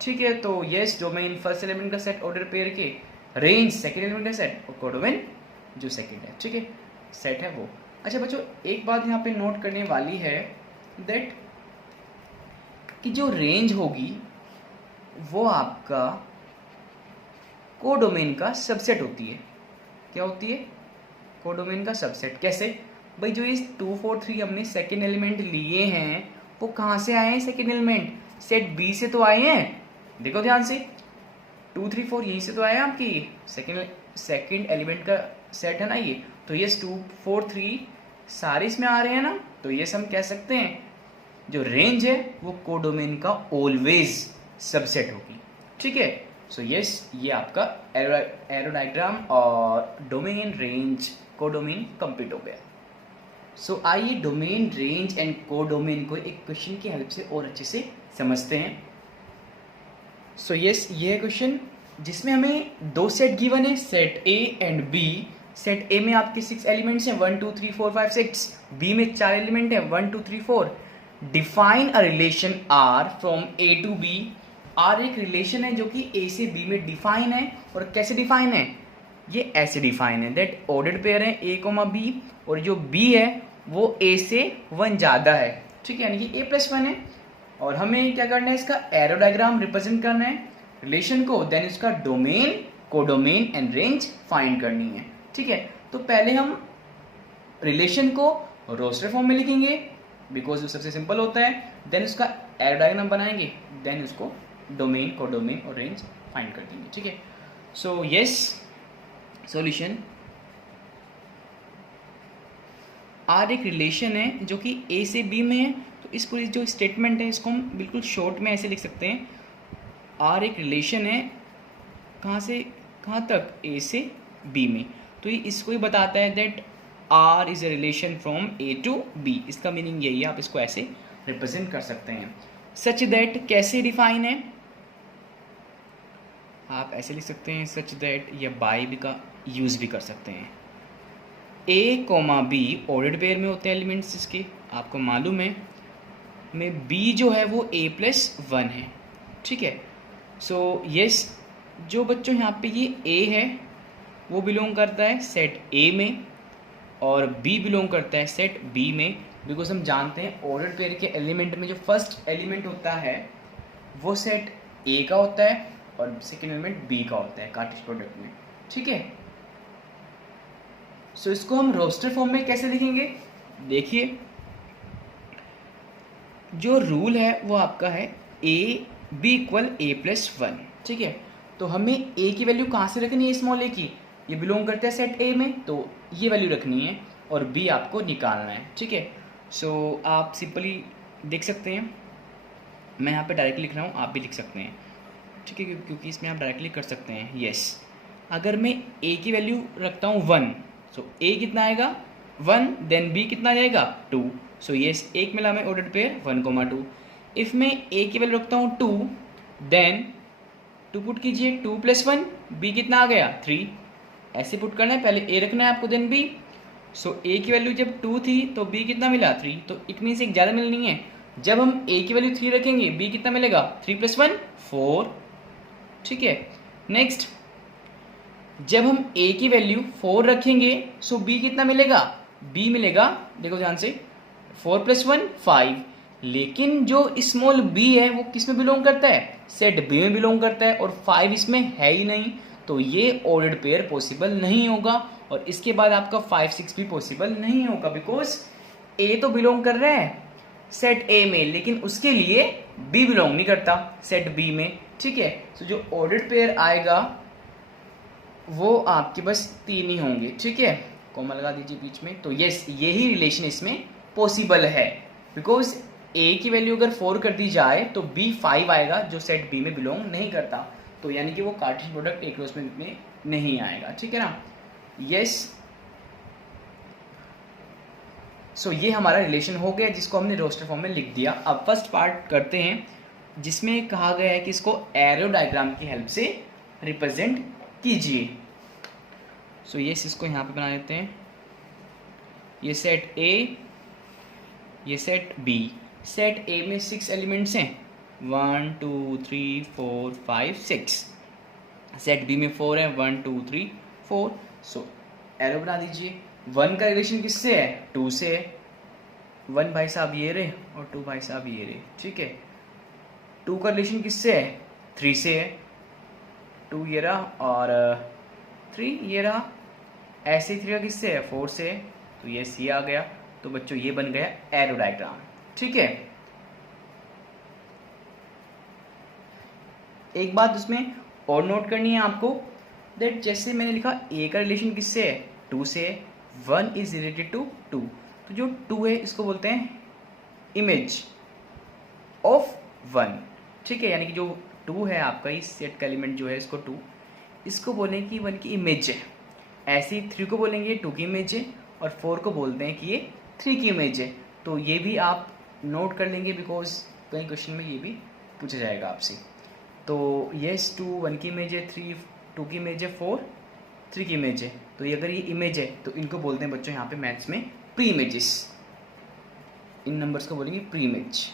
ठीक है। तो यस डोमेन फर्स्ट एलिमेंट का सेट ऑर्डर पेयर के, रेंज सेकंड एलिमेंट का सेट और कोडोमेन जो सेकंड है, ठीक है, सेट है वो। अच्छा बच्चों एक बात यहाँ पे नोट करने वाली है दैट कि जो रेंज होगी वो आपका कोडोमेन का सबसेट होती है। क्या होती है? कोडोमेन का सबसेट। कैसे भाई? जो इस 2 4 3 हमने सेकेंड एलिमेंट लिए हैं वो कहाँ से आए हैं? सेकेंड एलिमेंट सेट बी से तो आए हैं। देखो ध्यान से, 2 3 4 यहीं से तो आए हैं आपकी, सेकेंड एलिमेंट का सेट है ना ये। तो ये 2 4 3 सारे इसमें आ रहे हैं ना, तो ये हम कह सकते हैं जो रेंज है वो कोडोमेन का ऑलवेज सबसेट होगी। ठीक है। सो यस, ये आपका एरो डायग्राम और डोमेन रेंज कोडोमेन कंप्लीट हो गया। सो आइए डोमेन रेंज एंड कोडोमेन को एक क्वेश्चन की हेल्प से और अच्छे से समझते हैं। सो यस, ये है क्वेश्चन जिसमें हमें दो सेट गिवन है, set A and B. Set A में आपके 6 एलिमेंट्स हैं, 1 2 3 4 5 6। बी में 4 एलिमेंट हैं, 1 2 3 4। Define a relation R from A to B. R एक रिलेशन है जो कि ए से बी में डिफाइन है। और कैसे डिफाइन है? ये ऐसे डिफाइन है दैट ऑर्डर्ड पेयर है ए कोमा बी, और जो बी है वो ए से 1 ज़्यादा है। ठीक है, यानी कि a+1 है। और हमें क्या करना है? इसका एरो डायग्राम रिप्रेजेंट करना है रिलेशन को, देन इसका domain, codomain and range find करनी है। ठीक है, तो पहले हम रिलेशन को रोस्टर फॉर्म में लिखेंगे बिकॉज वो सबसे सिंपल होता है। देन उसका एरो डायग्राम बनाएंगे, देन उसको डोमेन, कोडोमेन और रेंज फाइंड कर देंगे। ठीक है। So yes, solution. आर एक रिलेशन है जो कि ए से बी में है, तो इस पूरी जो स्टेटमेंट है इसको हम बिल्कुल शॉर्ट में ऐसे लिख सकते हैं। आर एक रिलेशन है कहाँ से कहाँ तक? ए से बी में। तो ये इसको ही बताता है that R is a relation from A to B. इसका मीनिंग यही है, आप इसको ऐसे रिप्रेजेंट कर सकते हैं। सच दैट कैसे डिफाइन है? आप ऐसे लिख सकते हैं सच दैट, या बाय भी का यूज भी कर सकते हैं। ए कोमा बी ऑर्डर्ड पेयर में होते हैं एलिमेंट्स इसके, आपको मालूम है। में बी जो है वो a+1 है। ठीक है। सो यस, जो बच्चों यहाँ पे ये ए है वो बिलोंग करता है सेट ए में, और बी बिलोंग करता है सेट बी में। बिकॉज हम जानते हैं ऑर्डर्ड पेयर के एलिमेंट में जो फर्स्ट एलिमेंट होता है वो सेट ए का होता है और सेकेंड एलिमेंट बी का होता है कार्टेशियन प्रोडक्ट में। ठीक है। सो इसको हम रोस्टर फॉर्म में कैसे लिखेंगे? देखिए, जो रूल है वो आपका है ए बी इक्वल a+1। ठीक है, तो हमें ए की वैल्यू कहाँ से रखनी है? स्मॉल ए की, ये बिलोंग करता है सेट ए में, तो ये वैल्यू रखनी है और बी आपको निकालना है। ठीक है। सो आप सिंपली देख सकते हैं, मैं यहाँ पे डायरेक्टली लिख रहा हूँ, आप भी लिख सकते हैं। ठीक है, क्योंकि इसमें आप डायरेक्टली कर सकते हैं। यस, अगर मैं ए की वैल्यू रखता हूँ 1, सो ए कितना आएगा? 1, देन बी कितना जाएगा? 2। सो यस, एक मिला में ऑर्डर्ड पेयर 1,2। इफ मैं ए की वैल्यू रखता हूँ 2, देन 2 पुट कीजिए, 2 + 1, बी कितना आ गया? 3। ऐसे पुट करना है, पहले ए रखना है आपको, देन बी। सो ए की वैल्यू जब 2 थी तो बी कितना मिला? 3। तो इट मीन्स एक ज़्यादा मिलनी है। जब हम ए की वैल्यू 3 रखेंगे, बी कितना मिलेगा? 3 + 1 4। ठीक है। नेक्स्ट, जब हम a की वैल्यू 4 रखेंगे, सो b कितना मिलेगा? b मिलेगा, देखो ध्यान से, 4 + 1 5। लेकिन जो स्मॉल b है वो किस में बिलोंग करता है? सेट b में बिलोंग करता है, और 5 इसमें है ही नहीं, तो ये ऑर्डर्ड पेयर पॉसिबल नहीं होगा। और इसके बाद आपका 5 6 भी पॉसिबल नहीं होगा, बिकॉज a तो बिलोंग कर रहा है सेट a में, लेकिन उसके लिए b बिलोंग नहीं करता सेट b में। ठीक है। तो जो ऑर्डर्ड पेयर आएगा वो आपके बस 3 ही होंगे। ठीक है, कॉमा लगा दीजिए बीच में। तो यस, यही रिलेशन इसमें पॉसिबल है, बिकॉज ए की वैल्यू अगर 4 कर दी जाए तो बी 5 आएगा जो सेट बी में बिलोंग नहीं करता, तो यानी कि वो कार्टेशियन प्रोडक्ट ए क्रॉस में नहीं आएगा। ठीक है ना? यस। सो ये हमारा रिलेशन हो गया जिसको हमने रोस्टर फॉर्म में लिख दिया। अब फर्स्ट पार्ट करते हैं जिसमें कहा गया है कि इसको एरो डायग्राम की हेल्प से रिप्रेजेंट कीजिए। सो यस, इसको यहाँ पे बना देते हैं। ये सेट ए, ये सेट बी। सेट ए में 6 एलिमेंट्स हैं, 1 2 3 4 5 6। सेट बी में 4 है, 1 2 3 4। सो एरो बना दीजिए। 1 का रिलेशन किससे है? 2 से है। 1 भाई साहब ये रहे और 2 भाई साहब ये रहे। ठीक है। 2 का रिलेशन किससे है? 3 से है। 2 ये रहा और 3 ये रहा। ऐसे ही 3 का किससे है? 4 से है। तो ये सी आ गया। तो बच्चों ये बन गया एरो डायग्राम। ठीक है, एक बात उसमें और नोट करनी है आपको, दैट जैसे मैंने लिखा ए का रिलेशन किससे है? 2 से है। 1 इज रिलेटेड टू 2। तो जो 2 है इसको बोलते हैं इमेज ऑफ 1। ठीक है, यानी कि जो 2 है आपका, इस सेट का एलिमेंट जो है इसको 2, इसको बोलेंगे कि 1 की इमेज है। ऐसे ही 3 को बोलेंगे 2 की इमेज है, और 4 को बोलते हैं कि ये 3 की इमेज है। तो ये भी आप नोट कर लेंगे, बिकॉज कई क्वेश्चन में ये भी पूछा जाएगा आपसे। तो येस 2 1 की इमेज है, 3 2 की इमेज है, 4 3 की इमेज है। तो ये अगर ये इमेज है तो इनको बोलते हैं बच्चों यहाँ पे मैथ्स में प्री इमेजेस। इन नंबर्स को बोलेंगे प्री इमेज।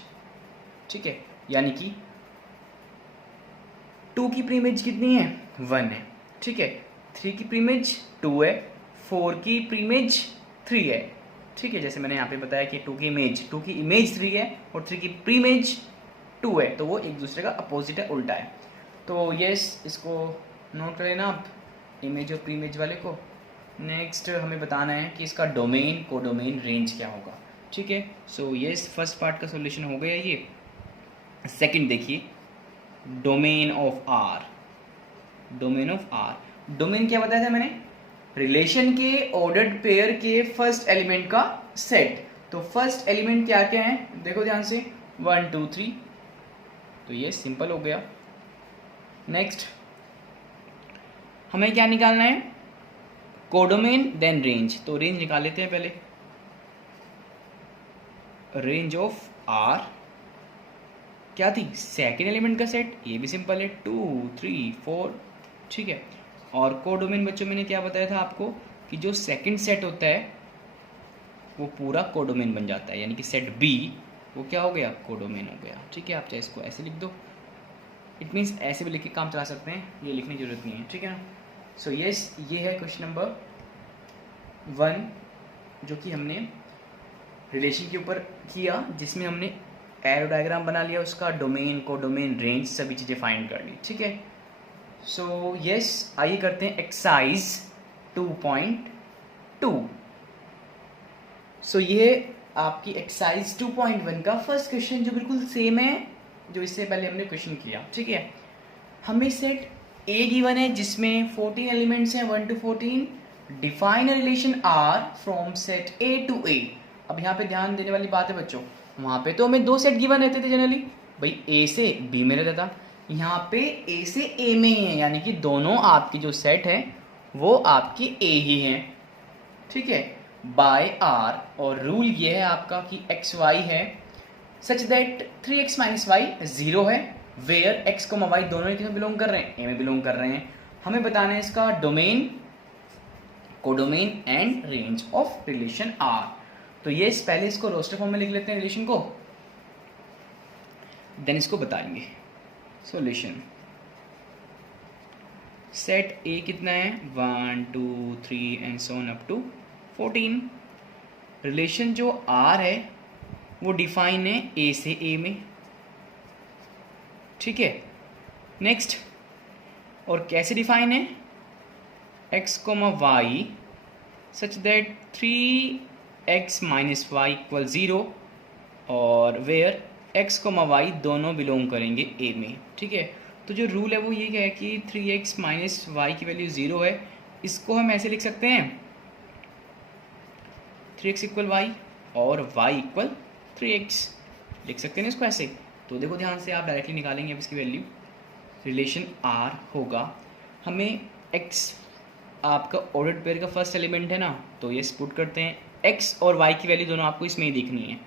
ठीक है, यानी कि 2 की प्री इमेज कितनी है? 1 है। ठीक है, 3 की प्री इमेज 2 है, 4 की प्री इमेज 3 है। ठीक है, जैसे मैंने यहाँ पे बताया कि 2 की इमेज 3 है और 3 की प्री इमेज 2 है, तो वो एक दूसरे का अपोजिट है, उल्टा है। तो यस, इसको नोट कर लेना आप, इमेज और प्री इमेज वाले को। नेक्स्ट हमें बताना है कि इसका डोमेन, कोडोमेन, रेंज क्या होगा। ठीक है, सो यस, फर्स्ट पार्ट का सॉल्यूशन हो गया ये। सेकंड देखिए, domain of R. Domain of R, domain क्या बताया था मैंने? रिलेशन के ऑर्डर्ड पेयर के फर्स्ट एलिमेंट का सेट। तो फर्स्ट एलिमेंट क्या क्या है देखो ध्यान से, 1 2 3। तो ये सिंपल हो गया। नेक्स्ट हमें क्या निकालना है? Codomain then range. तो रेंज निकाल लेते हैं पहले। रेंज ऑफ आर क्या थी? सेकेंड एलिमेंट का सेट। ये भी सिंपल है, 2 3 4। ठीक है, और कोडोमेन बच्चों मैंने क्या बताया था आपको कि जो सेकंड सेट होता है वो पूरा कोडोमेन बन जाता है, यानी कि सेट बी वो क्या हो गया? कोडोमेन हो गया। ठीक है, आप चाहे इसको ऐसे लिख दो, इट मीन्स ऐसे भी लिख के काम चला सकते हैं, ये लिखने की जरूरत नहीं है। ठीक है ना? सो यस, ये है क्वेश्चन नंबर 1 जो कि हमने रिलेशन के ऊपर किया, जिसमें हमने एरो डायग्राम बना लिया, उसका डोमेन, कोडोमेन, रेंज सभी चीज़ें फाइंड कर ली। ठीक है, सो यस, आइए करते हैं एक्सरसाइज 2.2। सो ये आपकी एक्सरसाइज 2.1 का फर्स्ट क्वेश्चन, जो बिल्कुल सेम है जो इससे पहले हमने क्वेश्चन किया। ठीक है, हमें सेट ए गिवन है जिसमें 14 एलिमेंट्स हैं 1 to 14। Define relation R from set A to A. अब यहाँ पे ध्यान देने वाली बात है बच्चों, वहाँ पे तो हमें 2 सेट गिवन रहते थे जनरली, भाई ए से बी में रहता था। यहाँ पे ए से ए में ही है, यानी कि दोनों आपकी जो सेट है वो आपकी ए ही हैं। ठीक है, बाय आर, और रूल ये है आपका कि एक्स वाई है सच दैट 3x माइनस वाई 0 है, वेयर x को y दोनों ही किसमें बिलोंग कर रहे हैं? ए में बिलोंग कर रहे हैं। हमें बताना है इसका domain, codomain and range of relation R. तो ये पहले इसको रोस्टर फॉर्म में लिख लेते हैं रिलेशन को, देन इसको बताएंगे। सॉल्यूशन, सेट ए कितना है? 1 2 3 and so on up to 14। Relation जो आर है वो डिफाइन है ए से ए में। ठीक है, नेक्स्ट, और कैसे डिफाइन है? x, y such that 3x minus y equal 0, और वेयर x, y दोनों बिलोंग करेंगे a में। ठीक है, तो जो रूल है वो ये है कि 3x माइनस वाई की वैल्यू 0 है। इसको हम ऐसे लिख सकते हैं 3x इक्वल वाई और y इक्वल 3x, लिख सकते हैं इसको ऐसे। तो देखो ध्यान से, आप डायरेक्टली निकालेंगे अब इसकी वैल्यू। रिलेशन r होगा, हमें x आपका ऑर्डर्ड पेयर का फर्स्ट एलिमेंट है ना, तो ये पुट करते हैं। x और y की वैल्यू दोनों आपको इसमें ही देखनी है।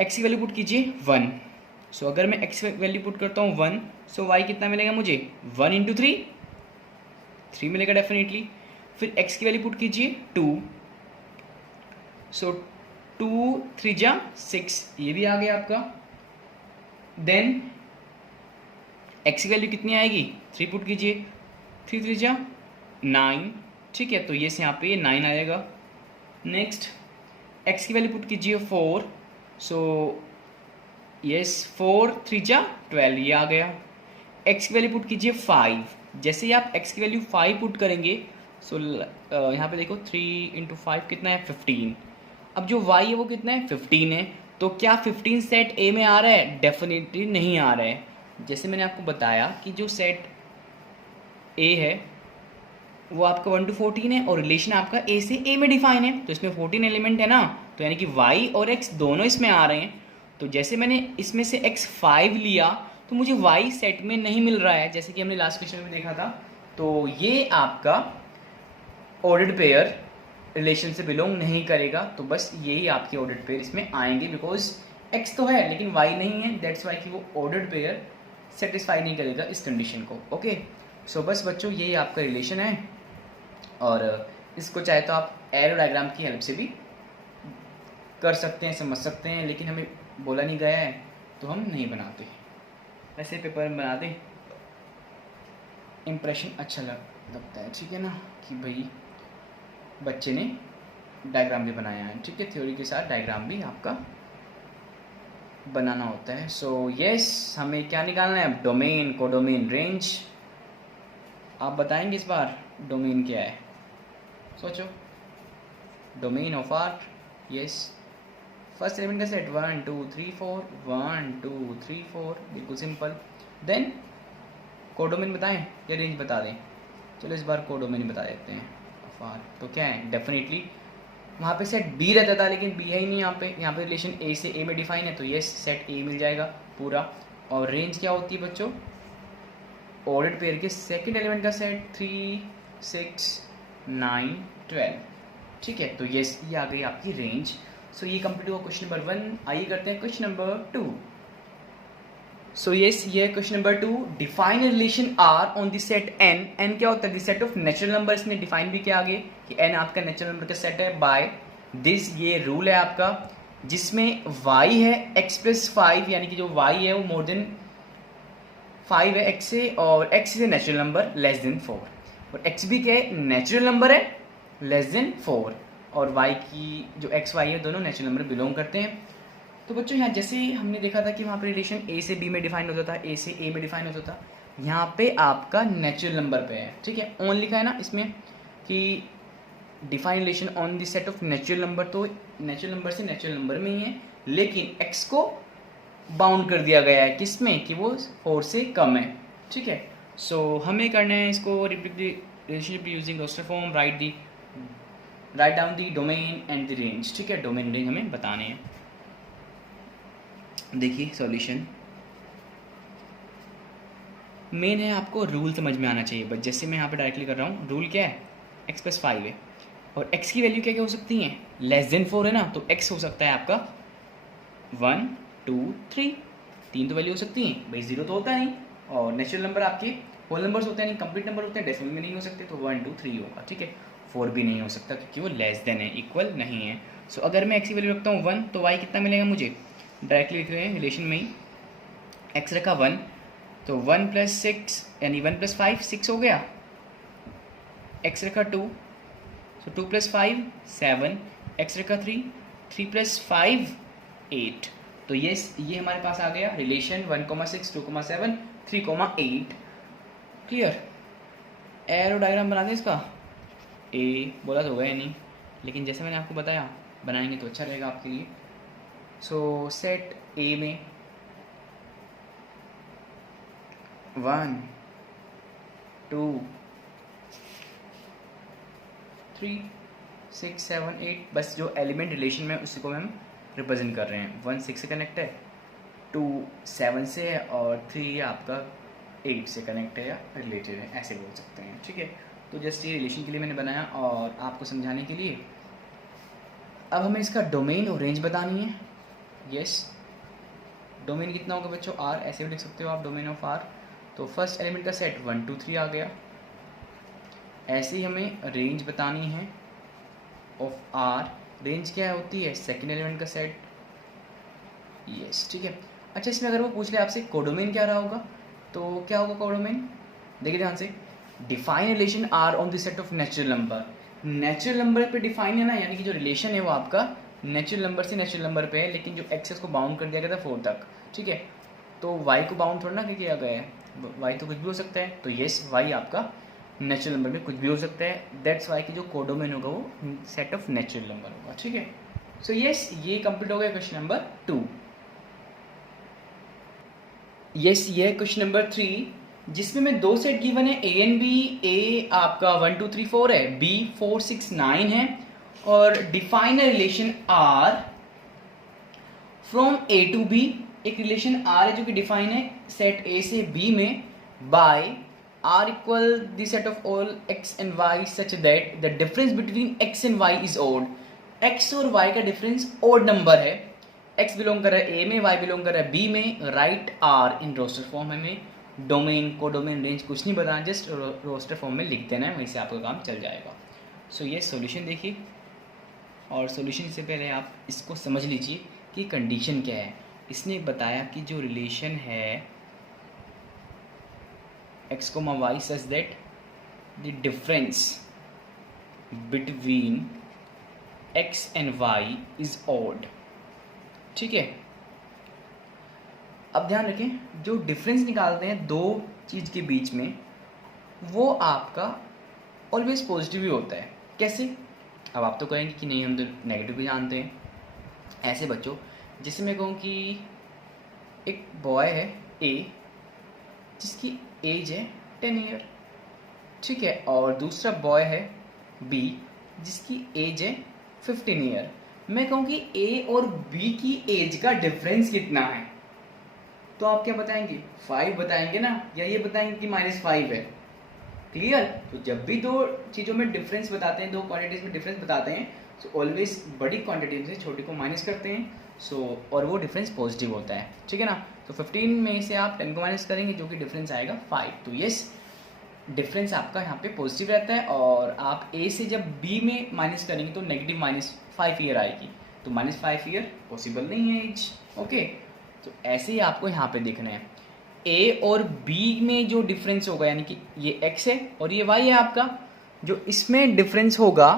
x की वैल्यू पुट कीजिए 1। सो अगर मैं x वैल्यू पुट करता हूँ 1, सो y कितना मिलेगा मुझे? 1 इंटू 3 मिलेगा डेफिनेटली। फिर x की वैल्यू पुट कीजिए 2, सो 2 3 जा 6, ये भी आ गया आपका। देन x की वैल्यू कितनी आएगी? 3 पुट कीजिए, 3 3 जा 9। ठीक है, तो ये से यहाँ पे 9 आएगा। नेक्स्ट x की वैल्यू पुट कीजिए 4, सो यस 4 3 जा 12 ये आ गया। x की वैल्यू पुट कीजिए 5। जैसे ही आप x की वैल्यू 5 पुट करेंगे सो यहाँ पे देखो 3 इंटू 5 कितना है 15। अब जो y है वो कितना है 15 है। तो क्या 15 सेट A में आ रहा है? डेफिनेटली नहीं आ रहा है। जैसे मैंने आपको बताया कि जो सेट A है वो आपका 1 to 14 है और रिलेशन आपका A से A में डिफाइन है, तो इसमें 14 एलिमेंट है ना, तो यानी कि y और x दोनों इसमें आ रहे हैं। तो जैसे मैंने इसमें से x 5 लिया तो मुझे y सेट में नहीं मिल रहा है, जैसे कि हमने लास्ट क्वेश्चन में देखा था। तो ये आपका ऑर्डर्ड पेयर रिलेशन से बिलोंग नहीं करेगा। तो बस यही आपके ऑर्डर्ड पेयर इसमें आएंगे, बिकॉज x तो है लेकिन y नहीं है, दैट्स वाई कि वो ऑर्डर्ड पेयर सेटिस्फाई नहीं करेगा इस कंडीशन को। ओके सो बस बच्चों यही आपका रिलेशन है, और इसको चाहे तो आप एरो डायग्राम की हेल्प से भी कर सकते हैं, समझ सकते हैं, लेकिन हमें बोला नहीं गया है तो हम नहीं बनाते। ऐसे पेपर में बना दें, इम्प्रेशन अच्छा लगता है, ठीक है ना, कि भाई बच्चे ने डायग्राम भी बनाया है। ठीक है, थ्योरी के साथ डायग्राम भी आपका बनाना होता है। सो यस हमें क्या निकालना है? Domain, codomain, range. आप बताएंगे इस बार डोमेन क्या है? सोचो। Domain of R, yes first element का सेट 1 2 3 4 1 2 3 4, बिल्कुल सिंपल। देन कोडोमेन बताएं या रेंज बता दें? चलो इस बार कोडोमेन बता देते हैं ऑफ आर। तो क्या है? डेफिनेटली वहाँ पे सेट बी रहता था लेकिन बी है ही नहीं यहाँ पे। यहाँ पे रिलेशन ए से ए में डिफाइन है, तो ये सेट ए मिल जाएगा पूरा। और रेंज क्या होती है बच्चों? ऑर्डर्ड पेयर के सेकंड एलिमेंट का सेट 3 6 9 12। ठीक है, तो ये आ गई आपकी रेंज। सो ये कंप्लीट हुआ क्वेश्चन नंबर 1। आइए करते हैं क्वेश्चन नंबर 2। सो यस ये question number 2। Define relation R on the set N. N क्या होता है? The set of natural number. इसने डिफाइन भी किया आगे कि एन आपका नेचुरल नंबर का सेट है बाय दिस, ये रूल है आपका, जिसमें y है x प्लस 5, यानी कि जो y है वो मोर देन 5 है x से, और x is a natural number less then 4, और x भी क्या है? नेचुरल नंबर है लेस देन 4, और y की जो x y है दोनों नेचुरल नंबर बिलोंग करते हैं। तो बच्चों यहाँ जैसे हमने देखा था कि वहाँ पे रिलेशन a से b में डिफाइन होता था, a से a में डिफाइन होता था, यहाँ पे आपका नेचुरल नंबर पे है। ठीक है, ऑन लिखा है ना इसमें कि define relation on the set of natural number, तो नेचुरल नंबर से नेचुरल नंबर में ही है, लेकिन x को बाउंड कर दिया गया है किसमें? कि वो 4 से कम है। ठीक है, सो हमें करना है इसको relationship using roster form, right down the domain and the range. ठीक है, डोमेन रेंज हमें बताने हैं। देखिए सॉल्यूशन मेन है, आपको रूल समझ में आना चाहिए। बट जैसे मैं यहाँ पे डायरेक्टली कर रहा हूँ, रूल क्या है? x प्लस 5 है और x की वैल्यू क्या क्या हो सकती हैं? लेस देन 4 है ना, तो x हो सकता है आपका 1 2 3, 3 तो वैल्यू हो सकती हैं भाई, 0 तो होता नहीं, और नेचुरल नंबर आपके होल नंबर्स होते हैं, नहीं कंप्लीट नंबर होते हैं, डेसिमल में नहीं हो सकते, तो 1 2 3 होगा। ठीक है, 4 भी नहीं हो सकता क्योंकि वो लेस देन है, इक्वल नहीं है। सो अगर मैं x की वैल्यू रखता हूँ 1, तो y कितना मिलेगा मुझे? डायरेक्टली लिख रहे हैं रिलेशन में ही, x रखा 1, तो 1 प्लस 6 यानी 1 प्लस 5 6 हो गया, x रखा 2, सो 2 प्लस 5 7, x रखा 3, 3 प्लस 5 8। तो ये हमारे पास आ गया रिलेशन 1,6 2,7 3,8। क्लियर? एरो डायग्राम बना दें इसका। ए बोला तो गया नहीं, लेकिन जैसे मैंने आपको बताया बनाएंगे तो अच्छा रहेगा आपके लिए। सो सेट ए में 1 2 3 6 7 8, बस जो एलिमेंट रिलेशन में उसी को हम रिप्रेजेंट कर रहे हैं। 1 6 से कनेक्ट है, 2 7 से है, और 3 आपका 8 से कनेक्ट है या रिलेटेड है, ऐसे बोल सकते हैं। ठीक है, तो जस्ट ये रिलेशन के लिए मैंने बनाया और आपको समझाने के लिए। अब हमें इसका डोमेन और रेंज बतानी है। यस, डोमेन कितना होगा बच्चों? आर, ऐसे भी लिख सकते हो आप डोमेन ऑफ आर। तो फर्स्ट एलिमेंट का सेट 1 2 3 आ गया। ऐसे ही हमें रेंज बतानी है ऑफ आर। रेंज क्या होती है? सेकेंड एलिमेंट का सेट। यस, ठीक है। अच्छा, इसमें अगर वो पूछ ले आपसे कोडोमेन क्या रहा होगा, तो क्या होगा कोडोमेन? देखिए ध्यान से, define relation R on the set of natural number. Natural number पे डिफाइन है ना, यानी कि जो रिलेशन है वो आपका नेचुरल नंबर से नेचुरल नंबर पे है, लेकिन जो एक्सेस को बाउंड कर दिया गया था 4 तक, ठीक है, तो y को बाउंड थोड़ा ना किया गया है, y तो कुछ भी हो सकता है, तो यस y आपका नेचुरल नंबर में कुछ भी हो सकता है, दैट्स वाई की जो कोडोमेन होगा वो सेट ऑफ नेचुरल नंबर होगा, ठीक है। सो यस ये कंप्लीट हो गया क्वेश्चन नंबर 2। यस ये है क्वेश्चन नंबर 3 जिसमें मैं दो सेट गिवन है ए एंड बी, ए आपका 1 2 3 4 है, बी 4 6 9 है, और define a relation R from A to B, एक रिलेशन आर है जो कि डिफाइन है सेट ए से बी में by R equal the set of all x and y such that the difference between x and y is odd. X और y का difference odd number है, एक्स बिलोंग कर रहा है ए में, वाई बिलोंग कर रहा है बी में, right R in roster form में, डोमेन कोडोमेन रेंज कुछ नहीं बताना, जस्ट रोस्टर फॉर्म में लिख देना है, वहीं से आपका काम चल जाएगा। सो ये सॉल्यूशन देखिए, और सॉल्यूशन से पहले आप इसको समझ लीजिए कि कंडीशन क्या है। इसने बताया कि जो रिलेशन है x, y such that the difference between x and y is odd, ठीक है। अब ध्यान रखें, जो डिफरेंस निकालते हैं दो चीज़ के बीच में वो आपका ऑलवेज पॉजिटिव ही होता है। कैसे? अब आप तो कहेंगे कि नहीं हम तो नेगेटिव भी जानते हैं। ऐसे बच्चों जैसे मैं कहूँ कि एक बॉय है ए जिसकी एज है 10 ईयर, ठीक है, और दूसरा बॉय है बी जिसकी एज है 15 ईयर। मैं कहूँ कि ए और बी की एज का डिफरेंस कितना है, तो आप क्या बताएंगे? 5 बताएंगे ना, या ये बताएंगे कि -5 है। क्लियर? तो जब भी दो चीज़ों में डिफरेंस बताते हैं, दो क्वांटिटीज में डिफरेंस बताते हैं, तो ऑलवेज बड़ी क्वांटिटी से छोटी को माइनस करते हैं, और वो डिफरेंस पॉजिटिव होता है, ठीक है ना। तो 15 में से आप 10 को माइनस करेंगे जो कि डिफरेंस आएगा 5। तो यस डिफरेंस आपका यहाँ पे पॉजिटिव रहता है, और आप ए से जब बी में माइनस करेंगे तो नेगेटिव -5 ईयर आएगी, तो -5 ईयर पॉसिबल नहीं है एज, ओके। तो ऐसे ही आपको यहाँ पे देखना है, ए और बी में जो डिफरेंस होगा, यानी कि ये x है और ये y है आपका, जो इसमें डिफरेंस होगा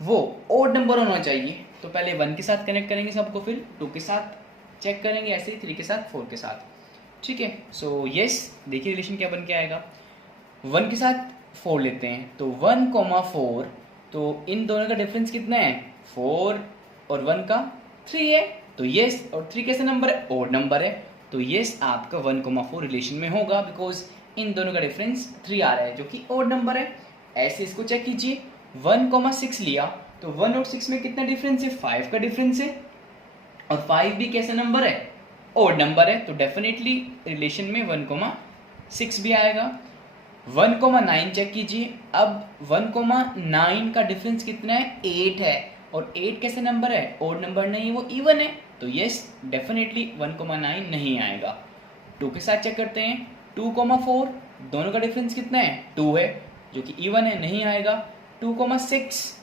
वो ओड नंबर होना चाहिए। तो पहले 1 के साथ कनेक्ट करेंगे सबको, फिर 2 के साथ चेक करेंगे, ऐसे ही 3 के साथ, 4 के साथ, ठीक है। सो यस देखिए रिलेशन क्या बन के आएगा। 1 के साथ 4 लेते हैं, तो 1,4, तो इन दोनों का डिफरेंस कितना है? 4 और 1 का 3 है, तो यस, और 3 कैसा नंबर है? ओड नंबर है, तो यस आपका 1,4 रिलेशन में होगा, बिकॉज इन दोनों का डिफरेंस 3 आ रहा है जो कि ओड नंबर है। ऐसे इसको चेक कीजिए, 1,6 लिया तो 1 और 6 में कितना डिफरेंस है? 5 का डिफरेंस है, और 5 भी कैसा नंबर है? ओड नंबर है, तो डेफिनेटली रिलेशन में 1,6 भी आएगा। 1,9 चेक कीजिए, अब 1,9 का डिफरेंस कितना है? 8 है, और 8 कैसे नंबर है? ओड नंबर नहीं है, वो इवन है, तो यस डेफिनेटली 1,9 नहीं आएगा। 2 के साथ चेक करते हैं, 2,4, दोनों का डिफरेंस कितना है? 2 है, जो कि इवन है, नहीं आएगा। 2,6,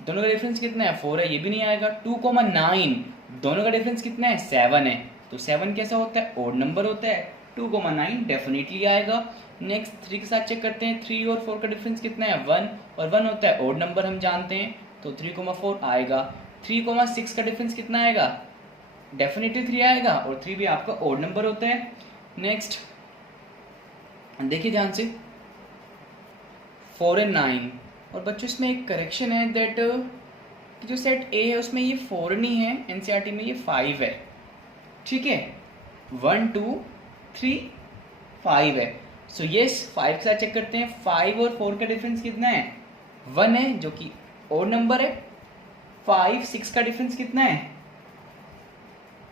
दोनों का डिफरेंस कितना है? 4 है, ये भी नहीं आएगा। 2,9, दोनों का डिफरेंस कितना है? 7 है, तो 7 कैसा होता है? ओड नंबर होता है, 2,9 डेफिनेटली आएगा। नेक्स्ट 3 के साथ चेक करते हैं, 3 और 4 का डिफरेंस कितना है? 1, और 1 होता है ओड नंबर, हम जानते हैं, तो 3,4 आएगा। 3,6 का डिफरेंस कितना आएगा? डेफिनेटली 3 आएगा, और 3 भी आपका ओड नंबर होता है। नेक्स्ट देखिए ध्यान से, 4 और 9, और बच्चों इसमें एक करेक्शन है दैट जो सेट ए है उसमें ये 4 नहीं है, एनसीईआरटी में ये 5 है, ठीक है। 1 2 3 5 है, सो यस 5 के साथ चेक करते हैं, 5 और 4 का डिफरेंस कितना है? 1 है, जो कि ओड नंबर है। 5 6 का डिफरेंस कितना है?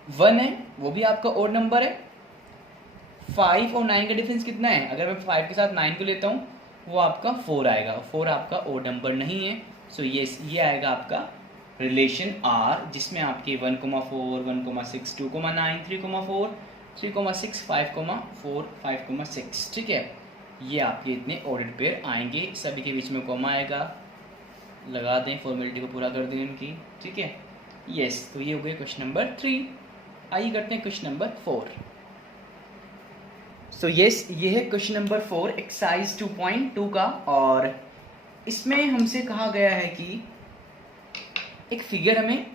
1 है, वो भी आपका ओड नंबर है। 5 और 9 का डिफरेंस कितना है? अगर मैं 5 के साथ 9 को लेता हूँ, वो आपका 4 आएगा, 4 आपका ओड नंबर नहीं है, सो यस ये आएगा आपका रिलेशन आर, जिसमें आपके 1,4 1,6 2,9 3,4 3,6 5,4 5,6, ठीक है। ये आपके इतने ऑर्डर्ड पेयर आएंगे, सभी के बीच में कॉमा आएगा, लगा दें, फॉर्मेलिटी को पूरा कर दें उनकी, ठीक है। यस तो ये हो गया क्वेश्चन नंबर 3। आइए करते हैं क्वेश्चन नंबर 4। सो यस ये है क्वेश्चन नंबर 4 एक्सरसाइज 2.2 का, और इसमें हमसे कहा गया है कि एक फिगर हमें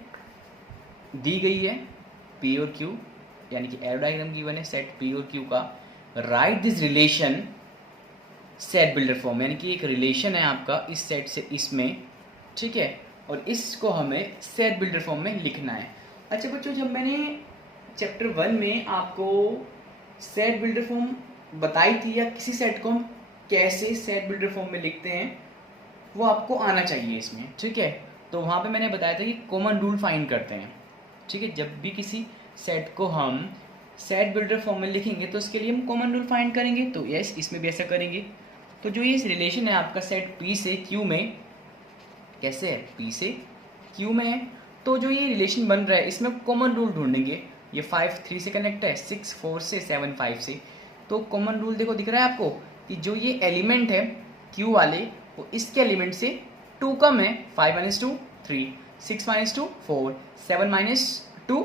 दी गई है P और Q, यानी कि एरो डायग्राम गिवन है सेट पी और क्यू का, right this relation set builder form, यानी कि एक रिलेशन है आपका इस सेट से इसमें, ठीक है, और इसको हमें सेट बिल्डर फॉर्म में लिखना है। अच्छा बच्चों, जब मैंने चैप्टर 1 में आपको सेट बिल्डर फॉर्म बताई थी या किसी सेट को हम कैसे सेट बिल्डर फॉर्म में लिखते हैं वो आपको आना चाहिए इसमें, ठीक है। तो वहाँ पे मैंने बताया था कि कॉमन रूल फाइंड करते हैं, ठीक है। जब भी किसी सेट को हम सेट बिल्डर फॉर्म में लिखेंगे तो उसके लिए हम कॉमन रूल फाइंड करेंगे, तो यस इसमें भी ऐसा करेंगे। तो जो ये रिलेशन है आपका सेट पी से क्यू में, कैसे है, पी से क्यू में है, तो जो ये रिलेशन बन रहा है इसमें कॉमन रूल ढूंढेंगे। ये 5 3 से कनेक्ट है, 6 4 से, 7 5 से। तो कॉमन रूल देखो दिख रहा है आपको कि जो ये एलिमेंट है क्यू वाले वो इसके एलिमेंट से 2 कम है, 5 - 2 3, 6 - 2 4, 7 - 2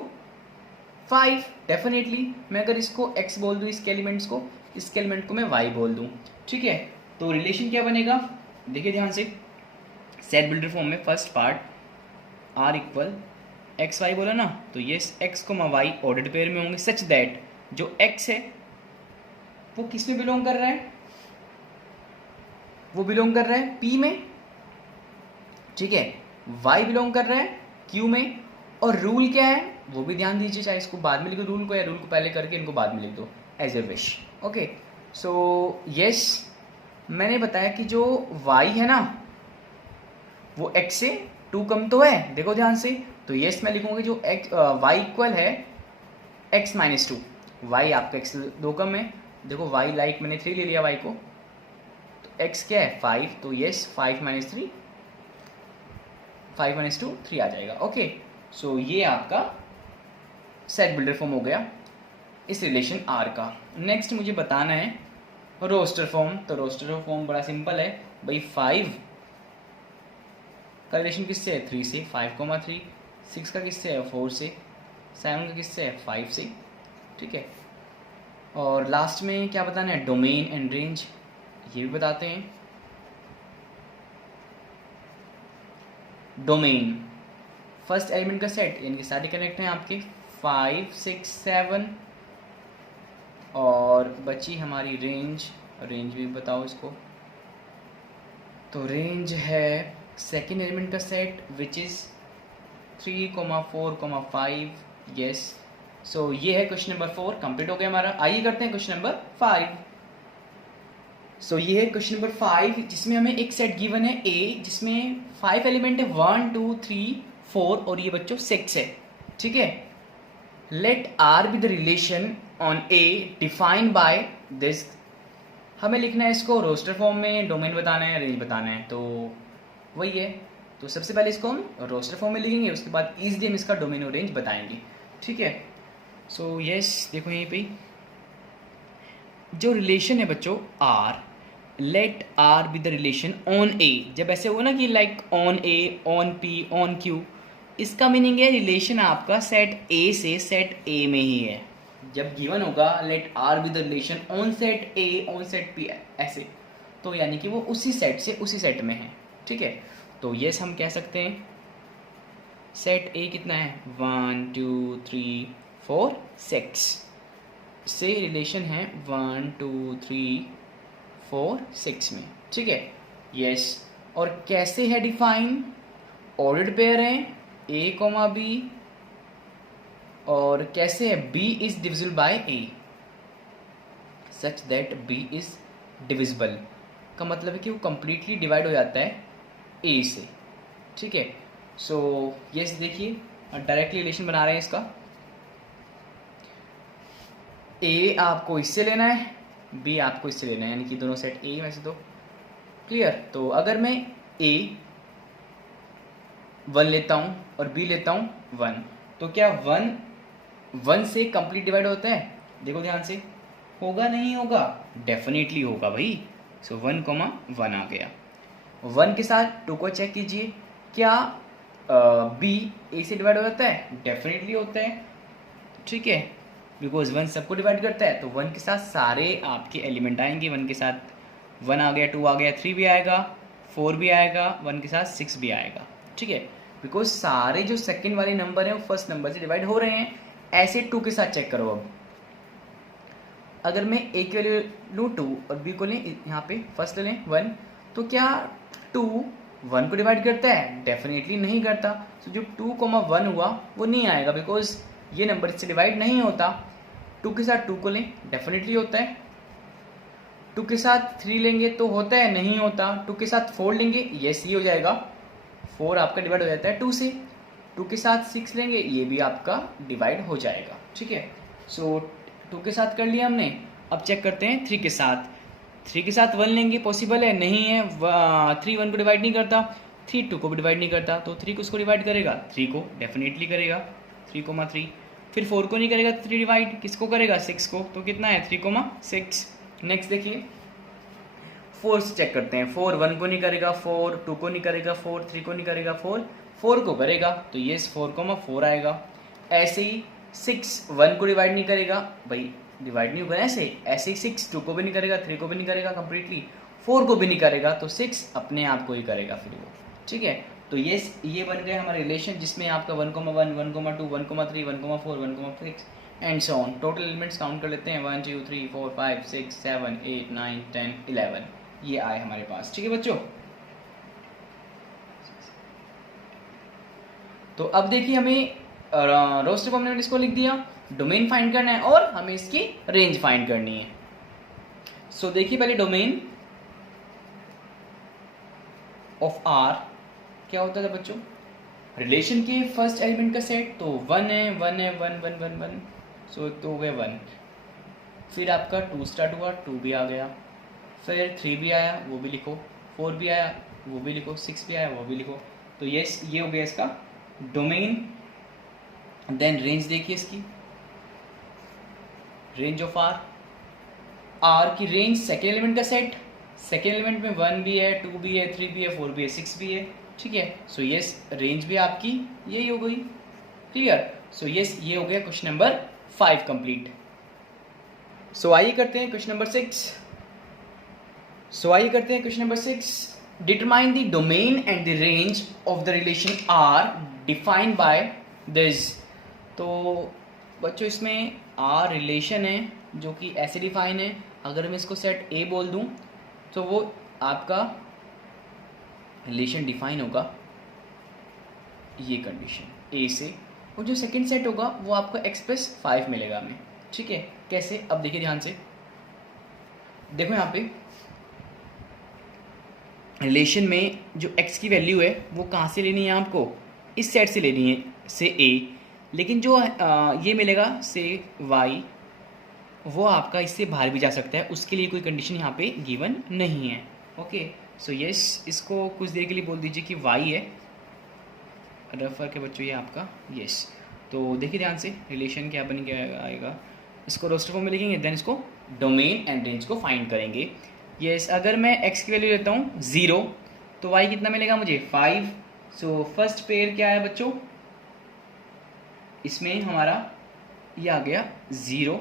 5। डेफिनेटली मैं अगर इसको x बोल दूँ इसके एलिमेंट्स को, इसके एलिमेंट को मैं y बोल दूँ, ठीक है। तो रिलेशन क्या बनेगा, देखिए ध्यान से, सेट बिल्डर फॉर्म में first part r equal x y बोला ना, तो ये x को y ऑर्डर्ड पेयर में होंगे सच दैट जो x है वो किस में बिलोंग कर रहा है, वो बिलोंग कर रहा है p में, ठीक है, y बिलोंग कर रहा है q में। और रूल क्या है वो भी ध्यान दीजिए, चाहे इसको बाद में लिखो रूल को या रूल को पहले करके इनको बाद में लिख दो, as a wish. Okay, so yes मैंने बताया कि जो y है ना वो x से 2 कम तो है, देखो ध्यान से, तो यस मैं लिखूंगा जो y इक्वल है x - 2, y आपका x से 2 कम है, देखो y लाइक मैंने 3 ले लिया y को, तो x क्या है 5, तो यस 5 - 3, 5 - 2 3 आ जाएगा। ओके, सो ये आपका सेट बिल्डर फॉर्म हो गया इस रिलेशन R का। नेक्स्ट मुझे बताना है रोस्टर फॉर्म। तो रोस्टर फॉर्म बड़ा सिंपल है भाई, 5 का रिलेशन किससे है 3 से, 5, 3, 6 का किससे है 4 से, 7 का किससे है 5 से, ठीक है। और लास्ट में क्या बताना है, डोमेन एंड रेंज, ये भी बताते हैं। डोमेन फर्स्ट एलिमेंट का सेट, यानी कि सारे कनेक्ट हैं आपके 5 6 7, और बची हमारी रेंज, रेंज भी बताओ इसको। तो रेंज है सेकेंड एलिमेंट का सेट विच इज़ 3, 4, 5, यस। सो ये है क्वेश्चन नंबर 4 कंप्लीट हो गया हमारा। आइए करते हैं क्वेश्चन नंबर 5। सो ये है क्वेश्चन नंबर 5 जिसमें हमें एक सेट गिवन है A जिसमें 5 एलिमेंट है 1 2 3 4 और ये बच्चों 6 है, ठीक है। Let R be the relation on A defined by this. हमें लिखना है इसको रोस्टर फॉर्म में, डोमेन बताना है, रेंज बताना है, तो वही है। तो सबसे पहले इसको हम रोस्टर फॉर्म में लिखेंगे, उसके बाद इजीली हम इसका डोमेन और रेंज बताएंगे, ठीक है। सो यस देखो यहीं पे जो रिलेशन है बच्चों R, let R be the relation on A। जब ऐसे हो ना कि like on A, on P, on Q, इसका मीनिंग है रिलेशन आपका सेट A से सेट A में ही है। जब गिवन होगा let R be the relation on set A, on set P ऐसे, तो यानी कि वो उसी सेट से उसी सेट में है, ठीक है। तो यस हम कह सकते हैं सेट A कितना है 1 2 3 4 6 से रिलेशन है 1 2 3 4 6 में, ठीक है, यस। और कैसे है डिफाइन, ऑर्डर्ड पेयर है A, B, और कैसे है B is divisible by A such that B is divisible, का मतलब है कि वो कंप्लीटली डिवाइड हो जाता है A से, ठीक है। सो यस देखिए डायरेक्टली रिलेशन बना रहे हैं इसका, A आपको इससे लेना है, B आपको इससे लेना है, यानी कि दोनों सेट A में से दो, क्लियर। तो अगर मैं A 1 लेता हूँ और B लेता हूँ 1, तो क्या 1 से कंप्लीट डिवाइड होता है, देखो ध्यान से, होगा नहीं होगा, डेफिनेटली होगा भाई। सो 1, 1 आ गया। 1 के साथ 2 को चेक कीजिए, क्या B A से डिवाइड हो जाता है, डेफिनेटली होता है, ठीक है, बिकॉज 1 सबको डिवाइड करता है। तो 1 के साथ सारे आपके एलिमेंट आएंगे, 1 के साथ 1 आ गया, 2 आ गया, 3 भी आएगा, 4 भी आएगा, 1 के साथ 6 भी आएगा, ठीक है, बिकॉज सारे जो सेकंड वाले नंबर हैं वो फर्स्ट नंबर से डिवाइड हो रहे हैं, ऐसे 2 के साथ चेक करो। अब अगर मैं ए की वैल्यू लूँ 2 और बी को लें, यहाँ पे फर्स्ट ले लें 1, तो क्या 2 1 को डिवाइड करता है? डेफिनेटली नहीं करता। तो जो 2,1 हुआ वो नहीं आएगा, बिकॉज ये नंबर इससे डिवाइड नहीं होता। 2 के साथ 2 को लें, डेफिनेटली होता है। 2 के साथ 3 लेंगे तो होता है, नहीं होता। 2 के साथ 4 लेंगे, यस ये हो जाएगा, 4 आपका डिवाइड हो जाता है 2 से। 2 के साथ 6 लेंगे, ये भी आपका डिवाइड हो जाएगा, ठीक है। सो 2 के साथ कर लिया हमने। अब चेक करते हैं 3 के साथ। 3 के साथ 1 लेंगे, पॉसिबल है? नहीं है। 3 1 को डिवाइड नहीं करता, 3 2 को भी डिवाइड नहीं करता, तो 3 को उसको डिवाइड करेगा, 3 को डेफिनेटली करेगा, 3,3। फिर 4 को नहीं करेगा, 3 डिवाइड किसको करेगा? 6 को। तो कितना है? 3,6। नेक्स्ट देखिए 4 से चेक करते हैं। 4 1 को नहीं करेगा, 4 2 को नहीं करेगा, 4 3 को नहीं करेगा, 4 को करेगा, तो ये 4,4 आएगा। ऐसे ही 6 1 को डिवाइड नहीं करेगा, भाई डिवाइड नहीं होगा ऐसे ही 6 2 को भी नहीं करेगा, 3 को भी नहीं करेगा कंप्लीटली, 4 को भी नहीं करेगा, तो 6 अपने आप को ही करेगा फिर वो, ठीक है। तो ये बन गया हमारा रिलेशन, जिसमें आपका 1,1 1,2 1,3 1,4 1,6 and so on. Total elements count कर लेते हैं, 1 2 3 4 5 6 7 8 9 10 11, ये आए हमारे पास, ठीक है बच्चों। तो अब देखिए हमें रोस्टर फॉर्म में इसको लिख दिया, डोमेन फाइंड करना है और हमें इसकी रेंज फाइंड करनी है। सो देखिए पहले डोमेन ऑफ आर क्या होता था बच्चों? रिलेशन के फर्स्ट एलिमेंट का सेट, तो 1 है 1 है 1 1 1 1, सो तो हो गया 1। फिर आपका 2 स्टार्ट हुआ, 2 भी आ गया, फिर 3 भी आया, वो भी लिखो, 4 भी आया, वो भी लिखो, 6 भी आया, वो भी लिखो। तो यस ये हो गया इसका डोमेन। देन रेंज देखिए इसकी, रेंज ऑफ आर की रेंज सेकेंड एलिमेंट का सेट, सेकेंड एलिमेंट में 1 भी है 2 भी है 3 भी है 4 भी है 6 भी है, ठीक है। सो यस रेंज भी आपकी यही हो गई, क्लियर। सो यस ये हो गया क्वेश्चन नंबर 5 कंप्लीट। सो आइए करते हैं question number 6। Determine the domain and the range of the relation R defined by this. तो बच्चों इसमें आर रिलेशन है जो कि ऐसे डिफाइन है, अगर मैं इसको सेट ए बोल दूं तो वो आपका रिलेशन डिफाइन होगा ये कंडीशन ए से, और जो सेकंड सेट होगा वो आपको x+5 मिलेगा हमें, ठीक है। कैसे? अब देखिए ध्यान से, देखो यहाँ पे रिलेशन में जो x की वैल्यू है वो कहाँ से लेनी है आपको? इस सेट से लेनी है, से a, लेकिन जो ये मिलेगा से y, वो आपका इससे बाहर भी जा सकता है, उसके लिए कोई कंडीशन यहाँ पे गिवन नहीं है, ओके। सो यस इसको कुछ देर के लिए बोल दीजिए कि y है, रेफर के बच्चों ये आपका यस। तो देखिए ध्यान से रिलेशन क्या बन के आएगा, इसको रोस्टर फॉर्म में लिखेंगे, देन इसको डोमेन एंड रेंज को फाइंड करेंगे। यस अगर मैं x की वैल्यू लेता हूँ 0 तो y कितना मिलेगा मुझे? 5। सो फर्स्ट पेयर क्या है बच्चों? इसमें हमारा ये आ गया 0,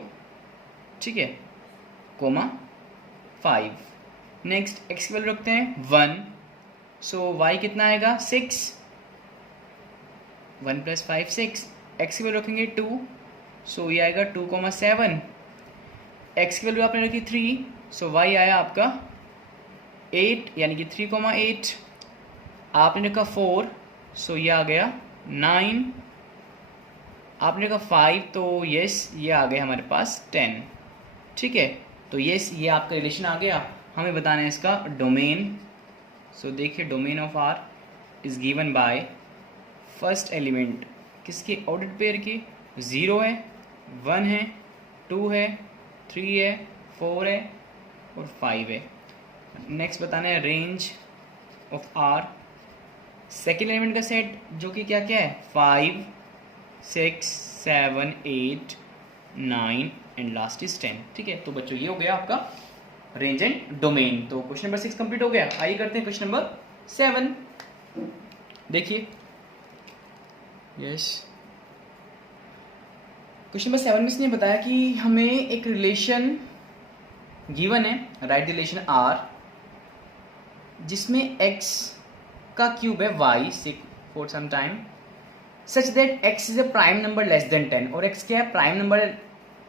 ठीक है, कोमा 5। नेक्स्ट x की वैल्यू रखते हैं 1, सो y कितना आएगा? 6, 1 + 5 6। x की वैल्यू रखेंगे 2, सो ये आएगा 2,7। x की वैल्यू आपने रखी 3, सो y आया आपका 8 यानी कि 3,8। आपने रखा 4, सो ये आ गया 9। आपने रखा 5, तो यस ये आ गया हमारे पास 10, ठीक है। तो यस ये आपका रिलेशन आ गया, हमें बताना है इसका डोमेन। सो देखिए domain of R is given by first element किसके? ऑर्डर्ड पेयर के, 0 है 1 है 2 है 3 है 4 है और 5 है। नेक्स्ट बताना है range of R, second element का सेट जो कि क्या क्या है? 5 6 7 8 9 एंड लास्ट इज 10, ठीक है। तो बच्चों ये हो गया आपका रेंज एंड डोमेन। तो क्वेश्चन नंबर 6 कंप्लीट हो गया। आइए करते हैं क्वेश्चन नंबर 7। देखिए यस क्वेश्चन नंबर 7 में इसने बताया कि हमें एक रिलेशन गिवन है, राइट रिलेशन आर, जिसमें x का क्यूब है y से for some time, such that x is a prime number less than 10, और x क्या है, प्राइम नंबर